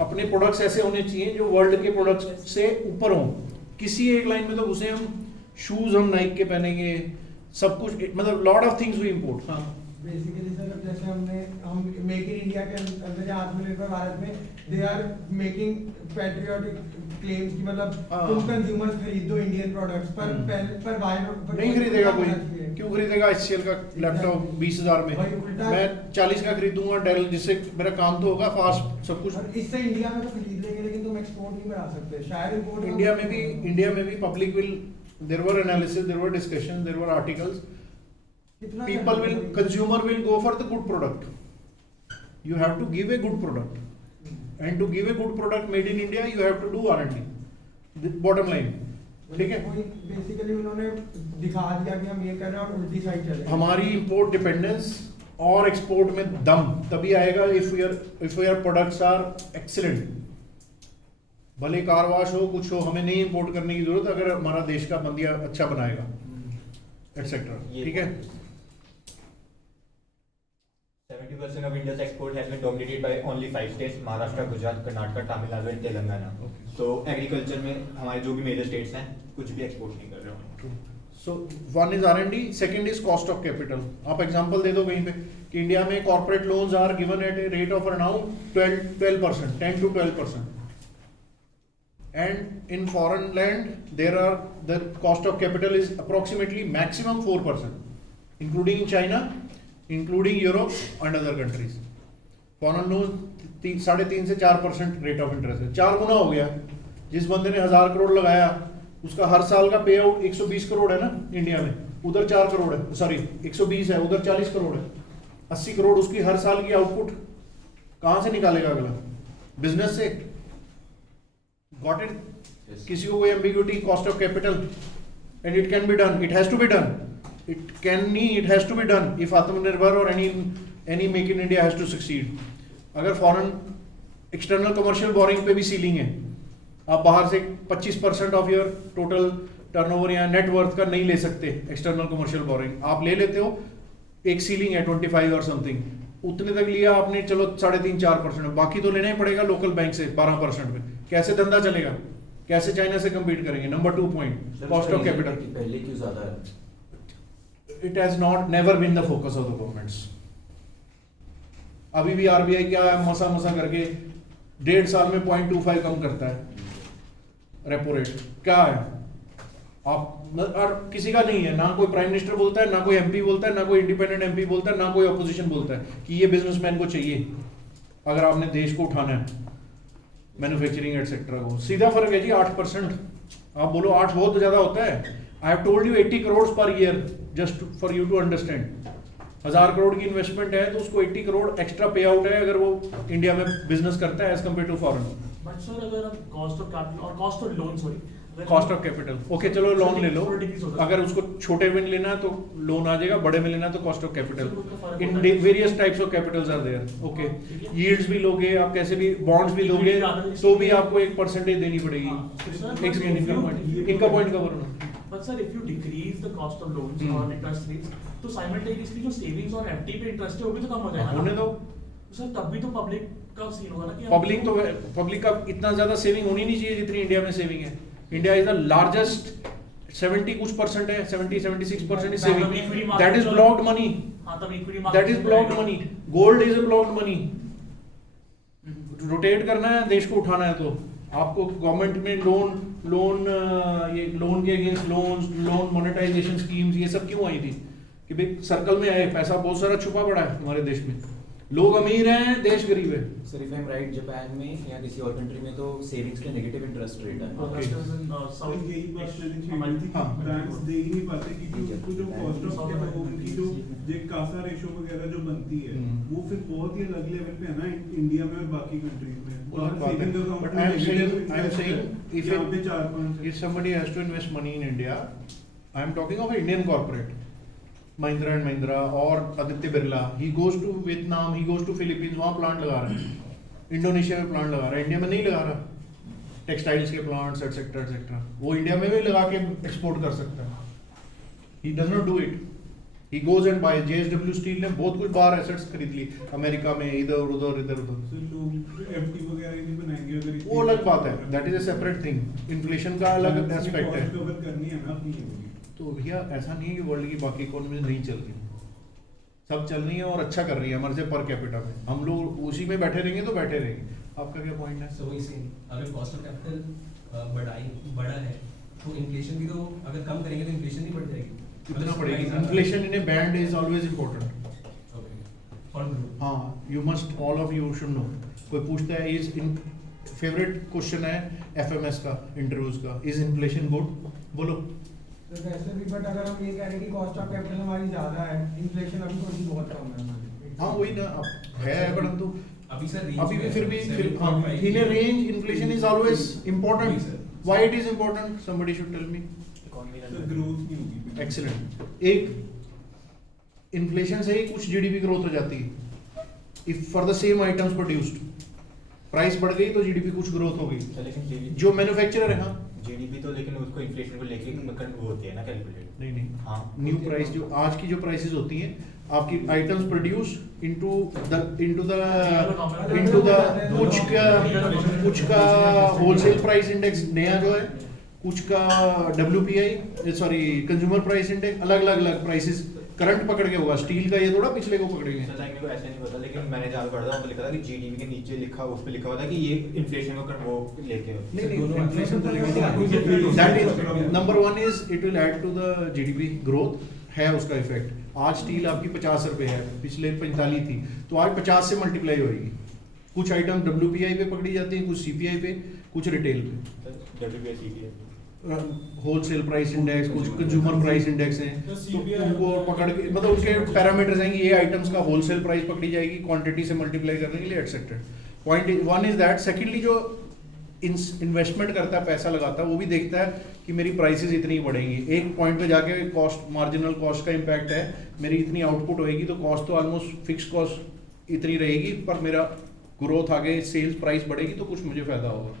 अपने products ऐसे होने चाहिए जो world के products से ऊपर हों। किसी एक लाइन में तो घुसे हम, शूज हम नाइक के पहनेंगे, सब कुछ, मतलब lot of things we import. हाँ बेसिकली सर, जैसे हम मेक इन इंडिया के अंदर या आत्मनिर्भर भारत में they are making patriotic claims की, मतलब तुम कंज्यूमर्स खरीद दो इंडियन प्रोडक्ट्स, पर नहीं खरीदेगा कोई। क्यों खरीदेगा? HCL का लैपटॉप 20,000 में, मैं 40 का खरीदूंगा डेल, जिससे मेरा काम तो होगा फास्ट सब कुछ। इससे इंडिया में तो खरीद लेंगे, लेकिन तुम एक्सपोर्ट नहीं बढ़ा सकते शायद। इम्पोर्ट इंडिया में भी public will, there were analysis, there were discussion, there were articles, people will, consumer will go for the good product. You have to give a good product, and to give a good product made in India you have to do R&D. The bottom line, ठीक है? Basically उन्होंने दिखा दिया कि हम ये कर रहे हैं और उल्टी साइड चले। हमारी इंपोर्ट डिपेंडेंस और एक्सपोर्ट में दम तभी आएगा if your products are excellent। भले कार वॉश हो, कुछ हो, हमें नहीं इंपोर्ट करने की जरूरत अगर हमारा देश का बंदिया अच्छा बनाएगा, एटसेट्रा। ठीक है? 70% of India's export has been dominated by only 5 states: Maharashtra, Gujarat, Karnataka, Tamil Nadu and Telangana. So agriculture में हमारे जो भी मेजर स्टेट्स हैं कुछ भी एक्सपोर्ट नहीं कर रहे हो। So one is R&D, second is cost of capital. आप एग्जांपल दे दो कहीं पे कि इंडिया में corporate loans are given at a rate of around 12%, 10 to 12%. And in foreign land, the cost of capital is approximately maximum 4%, including China, including Europe and other countries. Foreign loans 3.5 से 4% rate of interest है। 4 गुना हो गया। जिस बंदे ने 1000 करोड़ लगाया उसका हर साल का पे आउट 120 करोड़ है ना इंडिया में, उधर 4 करोड़ है, सॉरी 120 है, उधर 40 करोड़ है, 80 करोड़ उसकी हर साल की आउटपुट कहां से निकालेगा अगला? बिजनेस से। Got it? किसी को कोई ambiguity, cost of capital, and it can be done, it has to be done, it can नहीं, it has to be done if आत्मनिर्भर और any make in India has to succeed. अगर foreign external commercial borrowing पे भी ceiling है, आप बाहर से 25% ऑफ योर टोटल टर्नओवर या नेटवर्थ का नहीं ले सकते एक्सटर्नल कमर्शियल बोरिंग, आप ले लेते हो, एक सीलिंग है 25 और समथिंग, उतने तक लिया आपने, चलो 3.5-4%, बाकी तो लेना ही पड़ेगा लोकल बैंक से 12% पे। कैसे धंधा चलेगा? कैसे चाइना से कम्पीट करेंगे? Number 2 point, cost of capital. पहले क्यों ज्यादा है? It has not never been the focus of the governments. अभी भी आरबीआई क्या है, मसा करके 1.5 साल में 0.25 कम करता है रेपो रेट, क्या है? आप और किसी का नहीं है, ना कोई प्राइम मिनिस्टर बोलता है, ना कोई एमपी बोलता है, ना कोई इंडिपेंडेंट एमपी बोलता है, ना कोई अपोजिशन बोलता है कि ये बिजनेसमैन को चाहिए अगर आपने देश को उठाना है, मैन्युफैक्चरिंग एटसेट्रा को। सीधा फर्क है जी 8%। आप बोलो 8 बहुत ज्यादा होता है, I have told you 80 crore per year, just for you to understand. 1000 crore की इन्वेस्टमेंट है तो उसको 80 करोड़ एक्स्ट्रा पे आउट है अगर वो इंडिया में बिजनेस करता है as compare to foreign. But sir अगर आप कॉस्ट ऑफ कैपिटल और cost of loan, sorry cost of capital, okay चलो लोन ले लो, अगर उसको छोटे में लेना है तो लोन आ जाएगा, बड़े में लेना है तो cost of capital. In various types of capitals are there, okay. Yields भी लोगे आप, कैसे भी बॉन्ड्स भी लोगे तो भी आपको 1% देनी पड़ेगी। इनका पॉइंट कवर होना। But sir, if you decrease the cost of loans or interest rates, तो simultaneously जो savings और FD पे interest है वो भी तो कम हो जाएगा। होने दो सर, तब भी तो पब्लिक का सीन होगा ना कि पब्लिक का इतना ज्यादा सेविंग होनी नहीं चाहिए जितनी इंडिया में सेविंग है। इंडिया इज द लार्जेस्ट, 70 कुछ परसेंट है, 70-76% is saving, that is blocked money, that is blocked money. Gold is a blocked money. Rotate करना है, देश को उठाना है तो आपको गवर्नमेंट में ये लोन के अगेंस्ट लोन मोनेटाइजेशन स्कीम्स ये सब क्यों आई थी कि भाई सर्कल में आए, पैसा बहुत सारा छुपा पड़ा है हमारे देश में, लोग अमीर हैं, देश गरीब है। Sir if I am right, Japan में या किसी और कंट्री में तो सेविंग्स पे नेगेटिव इंटरेस्ट रेट है। Okay. सर यही बात मैंने छेड़ी थी कि बैंक्स दे ही नहीं पाते क्योंकि उसको जो कॉस्ट ऑफ उनकी जो कासा रेशो वगैरह जो बनती है वो फिर बहुत ही अलग लेवल पे है ना इंडिया में और बाकी कंट्रीज में। But I am saying if somebody has to invest money in India, I am talking of an Indian corporate, Mahindra and Mahindra और Aditya Birla, he goes to Vietnam, he goes to Philippines, वहाँ plant लगा रहा है, Indonesia में plant लगा रहा है, India में नहीं लगा रहा, टेक्सटाइल्स के प्लांट्स एटसेट्रा एटसेट्रा, वो इंडिया में भी लगा के एक्सपोर्ट कर सकता है। He does not do it. He goes and buys. JSW Steel ने बहुत कुछ बाहर एसेट्स खरीद ली अमेरिका में, इधर उधर। लोग एफडी वगैरह नहीं बनाएंगे अगर वो अलग बात है, that is a separate thing. Inflation का अलग एस्पेक्ट है। कवर करनी है ना अपनी। तो भैया ऐसा नहीं है कि वर्ल्ड की बाकी इकोनॉमी नहीं चल रही, सब चल रही है और अच्छा कर रही है हमारे से पर कैपिटा में। हम लोग उसी में बैठे रहेंगे तो बैठे रहेंगे। आपका क्या पॉइंट है? सो वही सेम, अगर कॉस्ट ऑफ कैपिटल बड़ा है तो इन्फ्लेशन भी तो अगर कम करेंगे तो इन्फ्लेशन नहीं बढ़ जाएगी, कितना पड़ेगी? Inflation in a band is always important. हाँ, you must, all of you should know. कोई पूछता है इज इन फेवरेट क्वेश्चन है एफएमएस का, इंटरव्यूज का, इज इन्फ्लेशन गुड? बोलो। तो वैसे भी, बट अगर हम ये कह रहे हैं कि कॉस्ट ऑफ कैपिटल हमारी ज्यादा है, इन्फ्लेशन अभी थोड़ी बहुत कम है हमारी। हाँ वही ना, है परंतु अभी सर अभी भी फिर in a range inflation is always important. Why it is important? Somebody should tell me. Growth नहीं होगी। एक्सीलेंट। एक इन्फ्लेशन से ही कुछ जीडीपी ग्रोथ हो जाती है। If for the same items produced price बढ़ गई तो जीडीपी कुछ ग्रोथ हो गई। लेकिन जो मैन्युफैक्चरर है, हाँ जीडीपी तो, लेकिन उसको इन्फ्लेशन को लेके वो होती है ना कैलकुलेट। नहीं हाँ, न्यू प्राइस जो आज की जो प्राइसेस होती हैं आपकी आइटम्स प्रोड्यूस इनटू द कुछ का होलसेल प्राइस इंडेक्स नया जो है, कुछ का WPI sorry consumer price index, अलग अलग प्राइसेस करंट पकड़ के होगा। स्टील का ये थोड़ा पिछले को पकड़ेंगे। सर मेरे को ऐसे नहीं पता, लेकिन मैंने जहाँ पढ़ा था वहाँ पे लिखा था कि जीडीपी के नीचे लिखा, उस पे लिखा हुआ था कि ये इन्फ्लेशन को वो लेके नहीं इन्फ्लेशन तो that is number 1 is it will add to the GDP growth, है उसका इफेक्ट। आज स्टील आपकी 50 रुपए है, पिछले 45 थी, तो आज 50 से मल्टीप्लाई होगी। कुछ आइटम WPI पे पकड़ी जाती है, कुछ CPI पे, कुछ रिटेल पे। WPI CPI wholesale price index, कुछ कंज्यूमर प्राइस इंडेक्स हैं, तो उनको पकड़ के मतलब उनके पैरामीटर्स हैं कि ये आइटम्स का होलसेल प्राइस पकड़ी जाएगी क्वांटिटी से मल्टीप्लाई करने के लिए etcetera. Point one is that. Secondly जो इन्वेस्टमेंट करता है, पैसा लगाता है, वो भी देखता है कि मेरी प्राइसेस इतनी बढ़ेंगी। एक पॉइंट पे जाके कॉस्ट, मार्जिनल कॉस्ट का इम्पैक्ट है, मेरी इतनी आउटपुट होएगी तो कॉस्ट तो ऑलमोस्ट फिक्स कॉस्ट इतनी रहेगी, पर मेरा ग्रोथ आगे, सेल्स प्राइस बढ़ेगी तो कुछ मुझे फायदा होगा।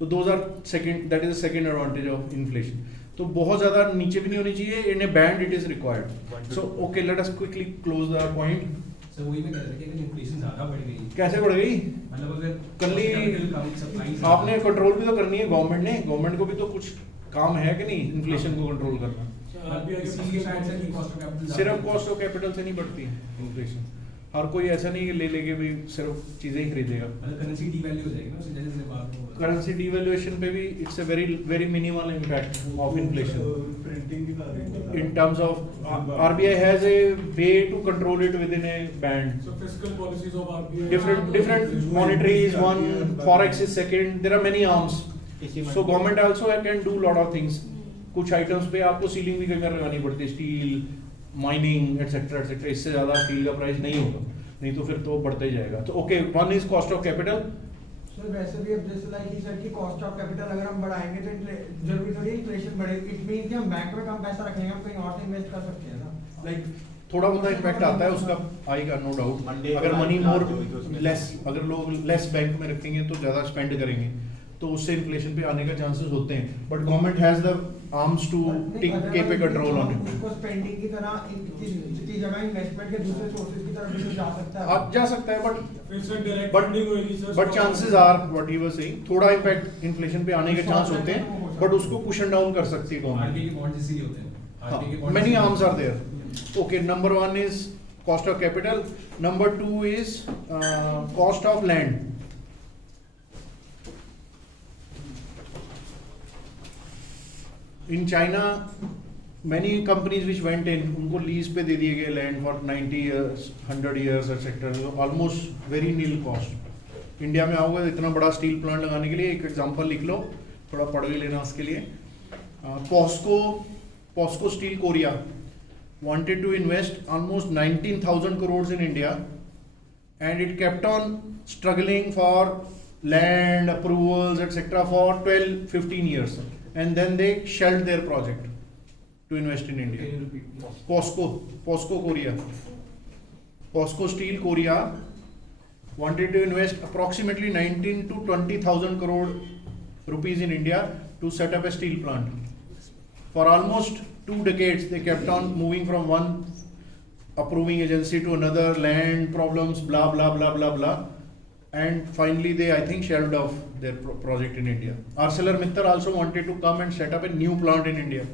तो those are second, that is the second advantage of inflation. तो बहुत ज़्यादा नीचे भी नहीं होनी चाहिए, in a band it is required. So okay, let us quickly close the point. Sir वही मैं कह रहा था कि अगर इन्फ्लेशन ज़्यादा बढ़ गई, कैसे बढ़ गई? मतलब अगर कल आपने कंट्रोल भी तो करनी है गवर्नमेंट ने, गवर्नमेंट को भी तो कुछ काम है कि नहीं इन्फ्लेशन को कंट्रोल करना। सिर्फ कॉस्ट ऑफ कैपिटल से नहीं बढ़ती इन्फ्लेशन। हर कोई ऐसा नहीं ले लेके भी सिर्फ चीजें ही खरीदेगा। करेंसी डीवैल्यू हो जाएगी ना, जैसे बात हो, करेंसी डीवैल्यूएशन पे भी it's a very minimal impact of inflation in terms of RBI has a way to control it within a band. So fiscal policies of RBI. Different monetary is one, forex is second. There are many arms. So government also can do lot of things. कुछ items पे आपको ceiling भी कई बार लगानी पड़ती है, steel, mining etcetera etcetera. इससे ज़्यादा स्टील का प्राइस नहीं होगा, नहीं तो फिर तो बढ़ता ही जाएगा। तो okay, one is cost of capital. Sir वैसे भी अब जैसे लाइक ही सर की कॉस्ट ऑफ कैपिटल अगर हम बढ़ाएंगे तो जरूरी थोड़ी इन्फ्लेशन बढ़ेगी। इट मीन कि हम बैंक में कम पैसा रखेंगे, हम कहीं और से इन्वेस्ट कर सकते हैं ना। लाइक थोड़ा बहुत इम्पैक्ट आता है उसका, आएगा नो डाउट। अगर मनी मोर लेस, अगर लोग लेस बैंक में रखेंगे तो ज़्यादा स्पेंड करेंगे, तो उससे इन्फ्लेशन पे आने के चांसेस होते हैं। But government has the arms to keep a control on it. उसको स्पेंडिंग की तरह की जगह इन्वेस्टमेंट के दूसरे सोर्सेज की तरफ भी जा सकता है। आप जा सकता है, but but chances are what you were saying, थोड़ा इम्पैक्ट इन्फ्लेशन पे आने के चांस होते हैं, बट उसको कुशन डाउन कर सकती है आरबीआई के बॉन्ड्स इसीलिए होते हैं। Government. Many arms are there. Okay, number one is cost of capital, number two is cost of land. In China, many companies which went in, उनको लीज पे दे दिए गए land for 90 years, 100 years etcetera, almost very nil cost. India में आओगे इतना बड़ा steel plant लगाने के लिए, एक एग्जांपल लिख लो, थोड़ा पढ़ भी लेना उसके लिए। POSCO steel Korea wanted to invest almost 19,000 crores in India, and it kept on struggling for land approvals etc. for 12-15 years. And then they shelved their project to invest in India. POSCO Korea. POSCO Steel Korea wanted to invest approximately 19 to 20,000 crore rupees in India to set up a steel plant. For almost 2 decades, they kept on moving from one approving agency to another, land problems, blah blah blah blah blah. And finally they, I think, shelved off their project in India. ArcelorMittal also wanted to come and set up a new plant in India,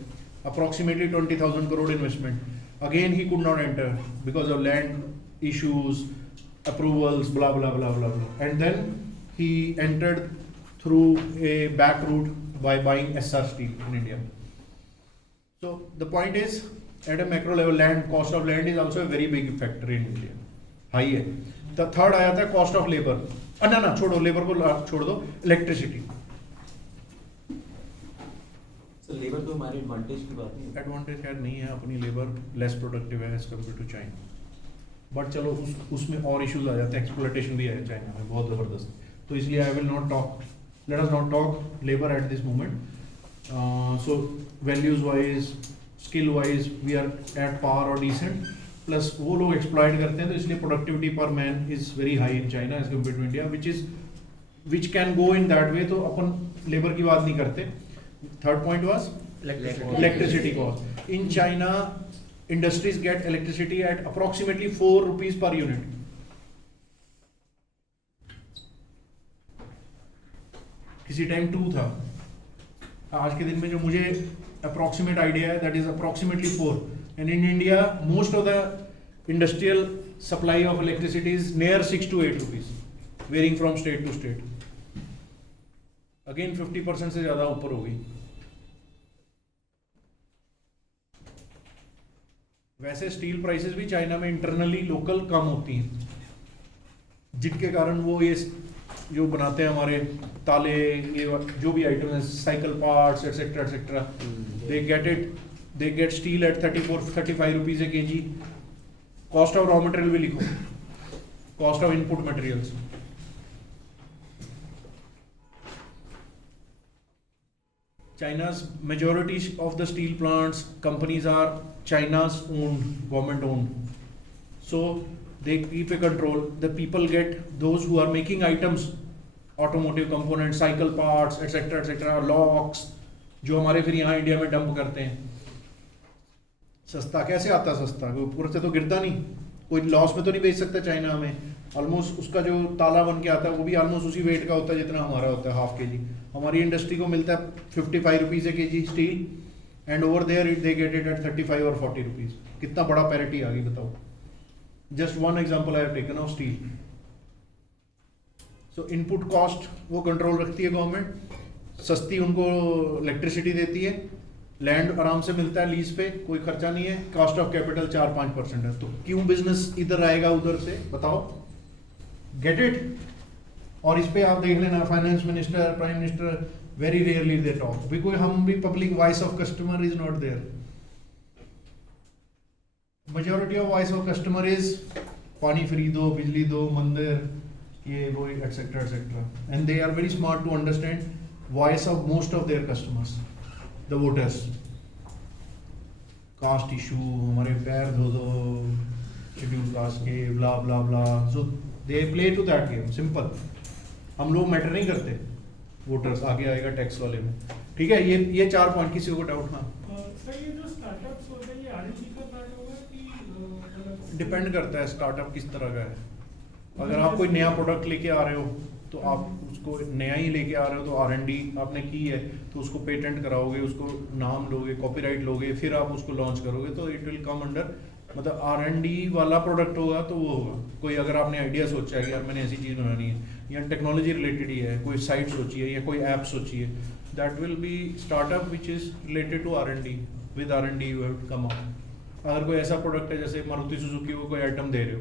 approximately 20,000 crore investment. Again he could not enter because of land issues, approvals, blah blah blah blah blah. And then he entered through a back route by buying SR Steel in India. So the point is, at a macro level, cost of land is also a very big factor in India, high है। तो third आया था cost of labour. ना छोड़ो, labour को छोड़ दो, electricity. Sir labour तो हमारे एडवांटेज की बात नहीं है। एडवांटेज खैर नहीं है, अपनी लेबर लेस प्रोडक्टिव है as compare to China. But चलो उसमें और इश्यूज आ जाते हैं, एक्सप्लॉयटेशन भी है चाइना में बहुत ज़बरदस्त। तो इसलिए I will not talk, let us not talk labour at this moment. So values wise, skill wise we are at par और डिसेंट, प्लस वो लोग एक्सप्लॉइट करते हैं, तो इसलिए productivity per man is very high in China as compare to India, which can go in that way. तो अपन labour की बात नहीं करते। Third point was electricity cost. In China industries get electricity at approximately 4 rupees per unit. किसी time 2 था, आज के दिन में जो मुझे अप्रोक्सीमेट आइडिया है, that is approximately 4. And in India, most of the industrial supply of electricity is near 6 to 8 rupees, varying from state to state. Again 50% से ज़्यादा ऊपर होगी। वैसे स्टील प्राइसेस भी चाइना में इंटरनली लोकल कम होती हैं, जिनके कारण वो ये जो बनाते हैं हमारे ताले, ये जो भी आइटम है, cycle parts etcetera etcetera, they get steel at 34-35 rupees a KG. Cost of raw material भी लिखो, cost of input materials. China's majority of the steel plants companies are China's owned, government owned, so they keep a control. The people get those who are making items, automotive components, cycle parts, etc., locks, जो हमारे फिर यहाँ India में dump करते हैं। सस्ता कैसे आता है? सस्ता ऊपर से तो गिरता नहीं, कोई लॉस में तो नहीं बेच सकता चाइना में। ऑलमोस्ट उसका जो ताला बन के आता है वो भी ऑलमोस्ट उसी वेट का होता है जितना हमारा होता है, हाफ के जी। हमारी इंडस्ट्री को मिलता है 55 rupees a K G steel, and over there they get it at 35 और 40 रुपीज़। कितना बड़ा पैरिटी आ गई बताओ। Just one example I have taken of steel. So input cost वो कंट्रोल रखती है गवर्नमेंट, सस्ती उनको इलेक्ट्रिसिटी देती है, लैंड आराम से मिलता है लीज पे, कोई खर्चा नहीं है, कॉस्ट ऑफ कैपिटल 4-5% है। तो क्यों बिजनेस इधर आएगा उधर से? बताओ, गेट इट। और इस पे आप देख लेना, finance minister, prime minister, very rarely they talk, because हम भी public voice of customer is not there. Majority of voice of customer is पानी फ्री दो, बिजली दो, मंदिर, ये वो etcetera etcetera, and they are very smart to understand voice of most of their customers, the voters. Caste issue, हमारे पैर धो दो शेड्यूल कास्ट के, blah blah blah, so they play to that game, simple. हम लोग matter नहीं करते, voters आगे आएगा टैक्स वाले में। ठीक है, ये 4 पॉइंट। किसी को डाउट? हाँ सर, ये जो स्टार्टअप्स होते हैं ये R&D का पार्ट होगा कि डिपेंड करता है स्टार्टअप किस तरह का है। अगर आप कोई नया प्रोडक्ट लेके आ रहे हो तो आप उसको नया ही लेके आ रहे हो तो R&D आपने की है तो उसको पेटेंट कराओगे, उसको नाम लोगे, कॉपीराइट लोगे, फिर आप उसको लॉन्च करोगे, तो इट विल कम अंडर, मतलब R&D वाला प्रोडक्ट होगा तो वो होगा। कोई अगर आपने आइडिया सोचा है कि यार मैंने ऐसी चीज़ बनानी है, या टेक्नोलॉजी रिलेटेड ही है, कोई साइट सोची है या कोई ऐप सोची है, that will be startup which is related to R&D। With R&D you have to come out. अगर कोई ऐसा प्रोडक्ट है जैसे मारुति सुजुकी को कोई आइटम दे रहे हो,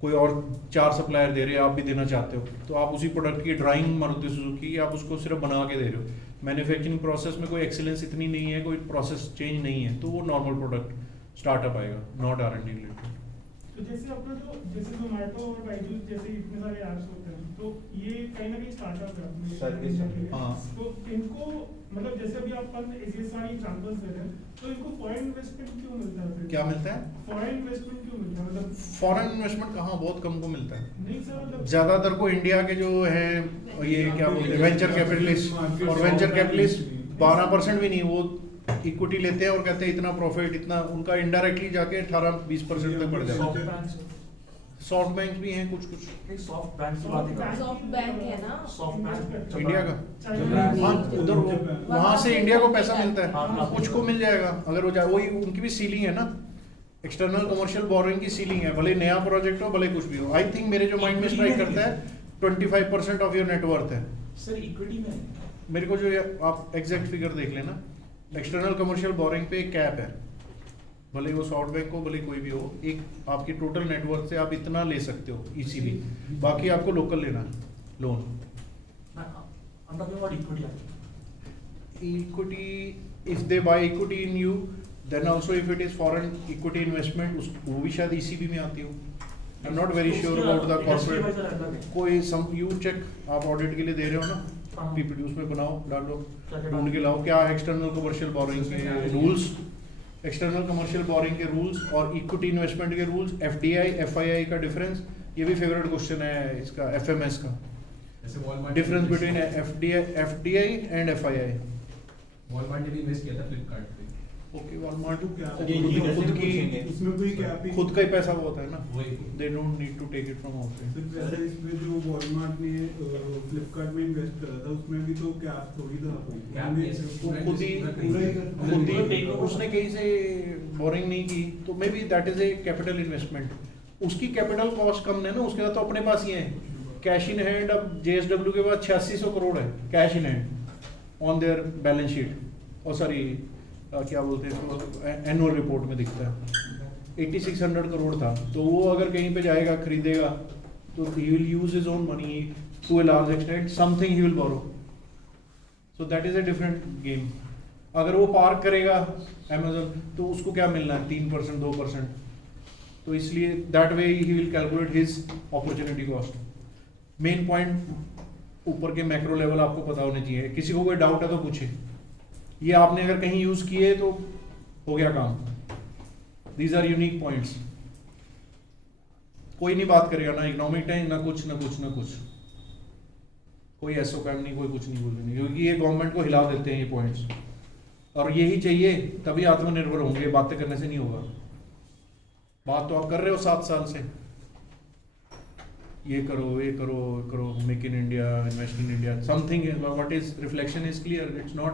कोई और 4 सप्लायर दे रहे हैं, आप भी देना चाहते हो, तो आप उसी प्रोडक्ट की ड्राइंग मारुति सुजुकी आप उसको सिर्फ बना के दे रहे हो। मैन्युफैक्चरिंग प्रोसेस में कोई एक्सीलेंस इतनी नहीं है, कोई प्रोसेस चेंज नहीं है, तो वो नॉर्मल प्रोडक्ट स्टार्टअप आएगा, नॉट R&D रिलेटेड। तो जैसे अपना जो जैसे जोमेटो और बाइजूस जैसे इतने सारे ऐप्स होते हैं, तो ये कहीं ना कहीं स्टार्टअप है अपने सर्विस है। हाँ। तो इनको मतलब जैसे अभी अपन ऐसे सारी एग्जांपल्स दे रहे हैं, तो इनको फॉरेन इन्वेस्टमेंट क्यों मिलता है फिर? क्या मिलता है? फॉरेन इन्वेस्टमेंट क्यों मिलता है? मतलब फॉरेन इन्वेस्टमेंट कहाँ, बहुत कम को मिलता है। नहीं सर, मतलब ज़्यादातर को इंडिया के जो हैं ये क्या बोलते हैं वेंचर कैपिटलिस्ट, और वेंचर कैपिटलिस्ट 12% भी नहीं, वो इक्विटी लेते हैं और कहते हैं इतना प्रॉफिट, इतना, उनका इनडायरेक्टली जाके 18-20% तक बढ़ जाएगा। सॉफ्ट बैंक भी हैं कुछ सॉफ्ट बैंक की बात कर सॉफ्ट बैंक है ना, सॉफ्ट बैंक इंडिया का। हाँ, उधर वहाँ से इंडिया को पैसा मिलता है, कुछ को मिल जाएगा अगर वो जाए। वही उनकी भी सीलिंग है ना, एक्सटर्नल कमर्शियल बोरिंग की सीलिंग है, भले नया प्रोजेक्ट हो भले कुछ भी हो। आई थिंक मेरे जो माइंड में स्ट्राइक करता है 25% ऑफ योर नेटवर्थ है सर इक्विटी में। मेरे को, जो आप एग्जैक्ट फिगर देख लेना, एक्सटर्नल कमर्शियल बोरिंग पे एक कैप है, भले वो सॉफ्ट बैंक हो भले कोई भी हो, एक आपकी टोटल नेटवर्क से आप इतना ले सकते हो इजीली, बाकी आपको लोकल लेना है loan. Equity, if they buy equity in you, then also if it is foreign equity investment, वो भी शायद ECB में आती हो। I am not very sure about the corporate, कोई सम यू चेक, आप ऑडिट के लिए दे रहे हो ना, PPT उसमें बनाओ, डालो, ढूंढ के लाओ क्या एक्सटर्नल कमर्शियल बोरिंग के रूल्स, एक्सटर्नल कमर्शियल बोरिंग के रूल्स और इक्विटी इन्वेस्टमेंट के रूल्स, FDI FII का डिफरेंस। ये भी फेवरेट क्वेश्चन है इसका, FMS का, difference between FDI and FII। Walmart ने भी इन्वेस्ट किया था फ्लिपकार्ट पे। ओके, वॉलमार्ट ये खुद की, इसमें कोई कैप ही खुद का ही पैसा होता है ना, वही they don't need to take it from outside. सिर्फ वैसे इसमें जो वॉलमार्ट ने फ्लिपकार्ट में इन्वेस्ट करा था उसमें भी तो कैप थोड़ी था, कैप नहीं, वो खुद ही उसने कहीं से बोरिंग नहीं की, तो may be that is a capital investment. उसकी कैपिटल कॉस्ट कम है ना, उसके बाद तो अपने पास ही है कैश इन हैंड। अब JSW के पास 8600 करोड़ है cash in hand on their balance sheet, और सॉरी क्या बोलते हैं एनुअल रिपोर्ट में दिखता है 8600 करोड़ था। तो वो अगर कहीं पे जाएगा खरीदेगा तो he will use his own money to a large extent, something he will borrow. So that is a different game. अगर वो पार्क करेगा Amazon तो उसको क्या मिलना है 3% 2%, तो इसलिए that way he will calculate his opportunity cost. Main point ऊपर के मैक्रो लेवल आपको पता होने चाहिए. किसी को कोई डाउट है तो पूछे. ये आपने अगर कहीं यूज किए तो हो गया काम. These are unique points. कोई नहीं बात करेगा ना इकोनॉमिक टाइम, ना कुछ. कोई एसओकैम नहीं, कोई कुछ नहीं बोलेंगे, क्योंकि ये गवर्नमेंट को हिला देते हैं ये पॉइंट्स. और यही चाहिए, तभी आत्मनिर्भर होंगे. बातें करने से नहीं होगा. बात तो आप कर रहे हो 7 साल से, ये करो, make in India, invest in India, something. What is reflection is clear, it's not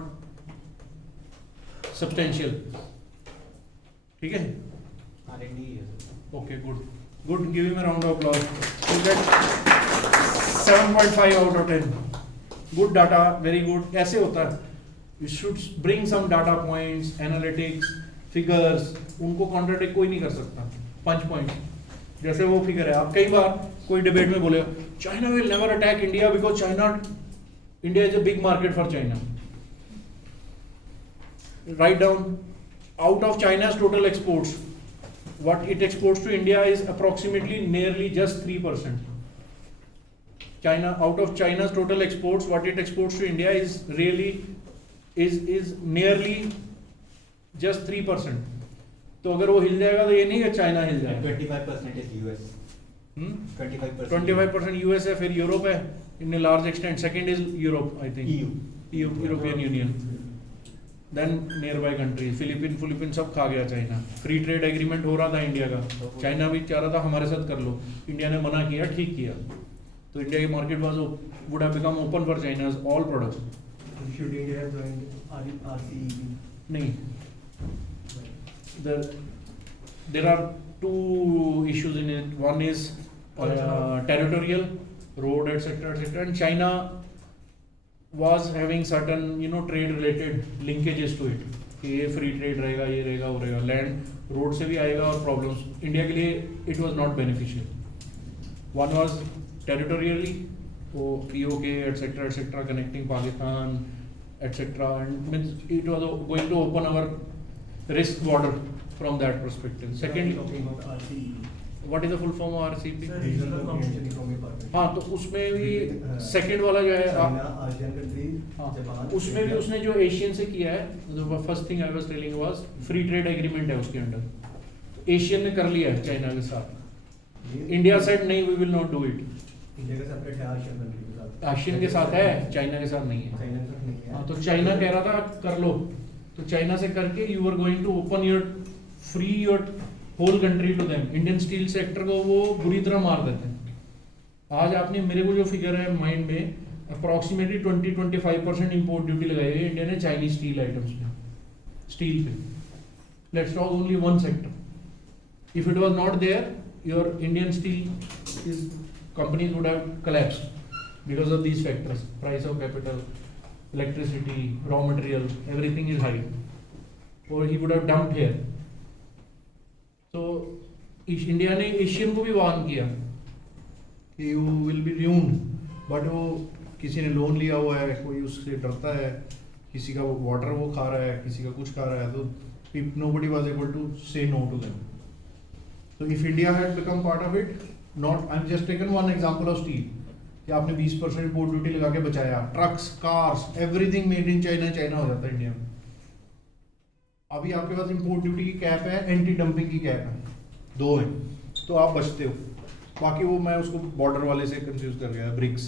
substantial. ठीक है, okay, good, give him a round of applause. You get 7.5 out of 10. Good data, very good. ऐसे होता है. You should bring some data points, analytics, figures. उनको contradict कोई नहीं कर सकता. Punch points. जैसे वो फिगर है. आप कई बार कोई डिबेट में बोले China will never attack India because India is a big market for China. Write down, out of China's total exports, what it exports to India is approximately nearly just 3%. Out of China's total exports, what it exports to India is nearly just 3%. तो अगर वो हिल जाएगा तो ये नहीं है China हिल जाएगा. 25% is US. 25% US है, फिर यूरोप है in a large extent. Second is Europe, I think. EU, European Union. Then nearby countries, Philippine सब खा गया चाइना. फ्री ट्रेड एग्रीमेंट हो रहा था इंडिया का, चाइना भी चाह रहा था हमारे साथ कर लो. इंडिया ने मना किया, ठीक किया. तो इंडिया की market would have become open for China's all products. Should India have joined RCEP? नहीं. There are two issues in it. One is territorial, road, etc., and China was having certain trade related linkages to it. कि ये free trade रहेगा, ये रहेगा, वो रहेगा. Land road से भी आएगा और प्रॉब्लम्स. इंडिया के लिए it was not beneficial. One was territorially, POK, etc., connecting Pakistan, etc., and means it was going to open our risk border from that perspective. Secondly, talking about RCEP. What is the full form of RCEP? Regional Comprehensive Economic Partnership. हाँ, तो उसमें भी second वाला जो है China, ASEAN countries, Japan. उसमें भी उसने जो एशियन से किया है, first thing I was telling was free trade agreement है उसके अंडर. एशियन ने कर लिया है चाइना के साथ. इंडिया सेड नहीं, we will not do it. India का सेपरेट है आशियन कंट्री के साथ. एशियन के साथ है, चाइना के साथ नहीं है. चाइना के साथ नहीं है. हाँ, तो चाइना कह रहा था कर लो, तो चाइना से करके you are going to open your whole country to them. Indian steel sector को वो बुरी तरह मार देते हैं. आज आपने मेरे को जो फिगर है माइंड में, अप्रॉक्सीमेटली 20-25% इम्पोर्ट ड्यूटी लगाई है इंडिया ने चाइनीज स्टील आइटम्स पे, स्टील पे. Let's talk only one sector. If it was not there, your Indian steel companies would have collapsed because of these factors. Price of capital, electricity, raw material, everything is high. Or he would have dumped here. So India ने Asian को भी warn किया कि you will be ruined. But वो किसी ने loan लिया हुआ है, कोई उससे डरता है, किसी का वाटर वो खा रहा है, किसी का कुछ खा रहा है, तो nobody was able to say no to them. So if India had become part of it, I'm just taken one example of steel, कि आपने 20% इम्पोर्ट ड्यूटी लगा के बचाया. Trucks, cars, everything made in China हो जाता है India में. अभी आपके पास इम्पोर्ट ड्यूटी की कैप है, एंटी डंपिंग की कैप है, 2 है, तो आप बचते हो. बाकी वो मैं उसको बॉर्डर वाले से कंफ्यूज कर गया. ब्रिक्स,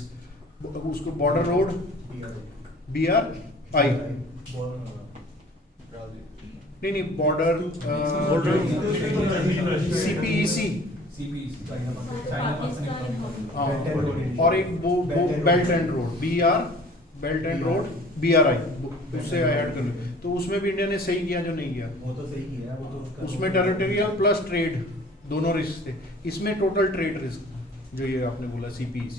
उसको बॉर्डर रोड, BRI, नहीं बॉर्डर, CPEC, और एक वो belt and road, belt and road, BRI, उससे ऐड कर लो. तो उसमें भी इंडिया ने सही किया जो नहीं किया. वो तो सही किया, वो तो उसमें टेरिटोरियल प्लस ट्रेड दोनों रिस्क थे. इसमें टोटल ट्रेड रिस्क जो ये आपने बोला CPEC,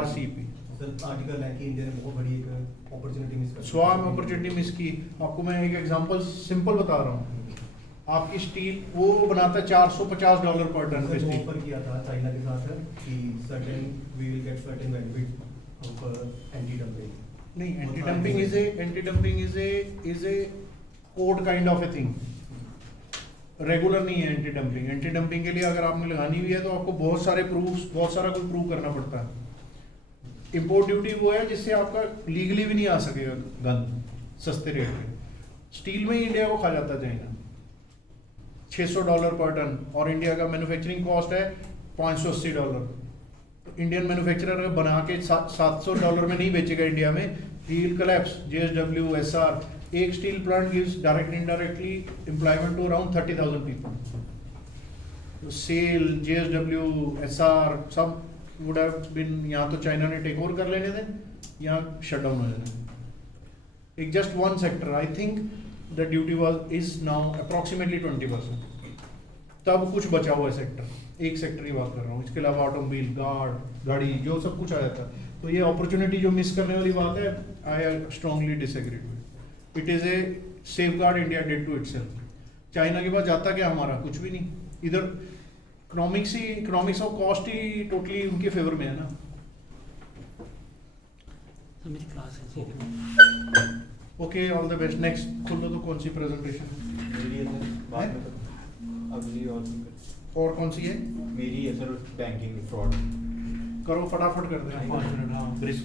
RCEP. आर्टिकल है कि इंडिया ने बहुत बड़ी एक अपॉर्चुनिटी मिस कर दी. स्वाम अपॉर्चुनिटी मिस की. आपको मैं एक एग्जांपल सिंपल बता रहा हूँ. आपकी स्टील वो बनाता है $450 पर टन पे स्टील। ऑफर किया था चाइना के साथ कि certain we will get certain benefit of anti dumping. नहीं, anti dumping is a code kind of a thing, regular नहीं है एंटी डंपिंग। एंटी डंपिंग के लिए अगर आपने लगानी भी है तो आपको बहुत सारा कुछ प्रूव करना पड़ता है। इंपोर्ट ड्यूटी वो है जिससे आपका लीगली भी नहीं आ सकेगा गन सस्ते रेट पे। स्टील में ही इंडिया को खा जाता है चाइना, $600 पर टन, और इंडिया का मैन्युफैक्चरिंग कॉस्ट है $580। तो इंडियन मैन्युफैक्चरर अगर बना के $700 में नहीं बेचेगा इंडिया में, he will collapse. JSW, SR, एक steel plant gives direct indirectly employment to around 30,000 people. SAIL, JSW, SR सब वुड हैव बीन, यहाँ तो चाइना ने टेक ओवर कर लेने थे, यहाँ शट डाउन हो जाने। एक just one sector, I think the duty was is now approximately 20%। तब कुछ बचा हुआ है सेक्टर, एक सेक्टर की बात कर रहा हूँ, इसके अलावा ऑटोमोबाइल, गाड़ी जो सब कुछ आ जाता है। तो ये अपॉर्चुनिटी जो मिस करने वाली बात है, I strongly disagree with. It is a safeguard India did to itself. China के पास जाता क्या हमारा कुछ भी नहीं, इधर इकोनॉमिक्स ऑफ कॉस्ट ही टोटली उनके फेवर में है ना। मेरी क्लास है। Okay, all the best. Next खोल लो तो कौन सी प्रेजेंटेशन मेरी है सर, बाद में तो अगली और कौन सी है? मेरी है सर, बैंकिंग फ्रॉड। करो फटाफट कर देना, 5 मिनट। हाँ, ब्रिस्क।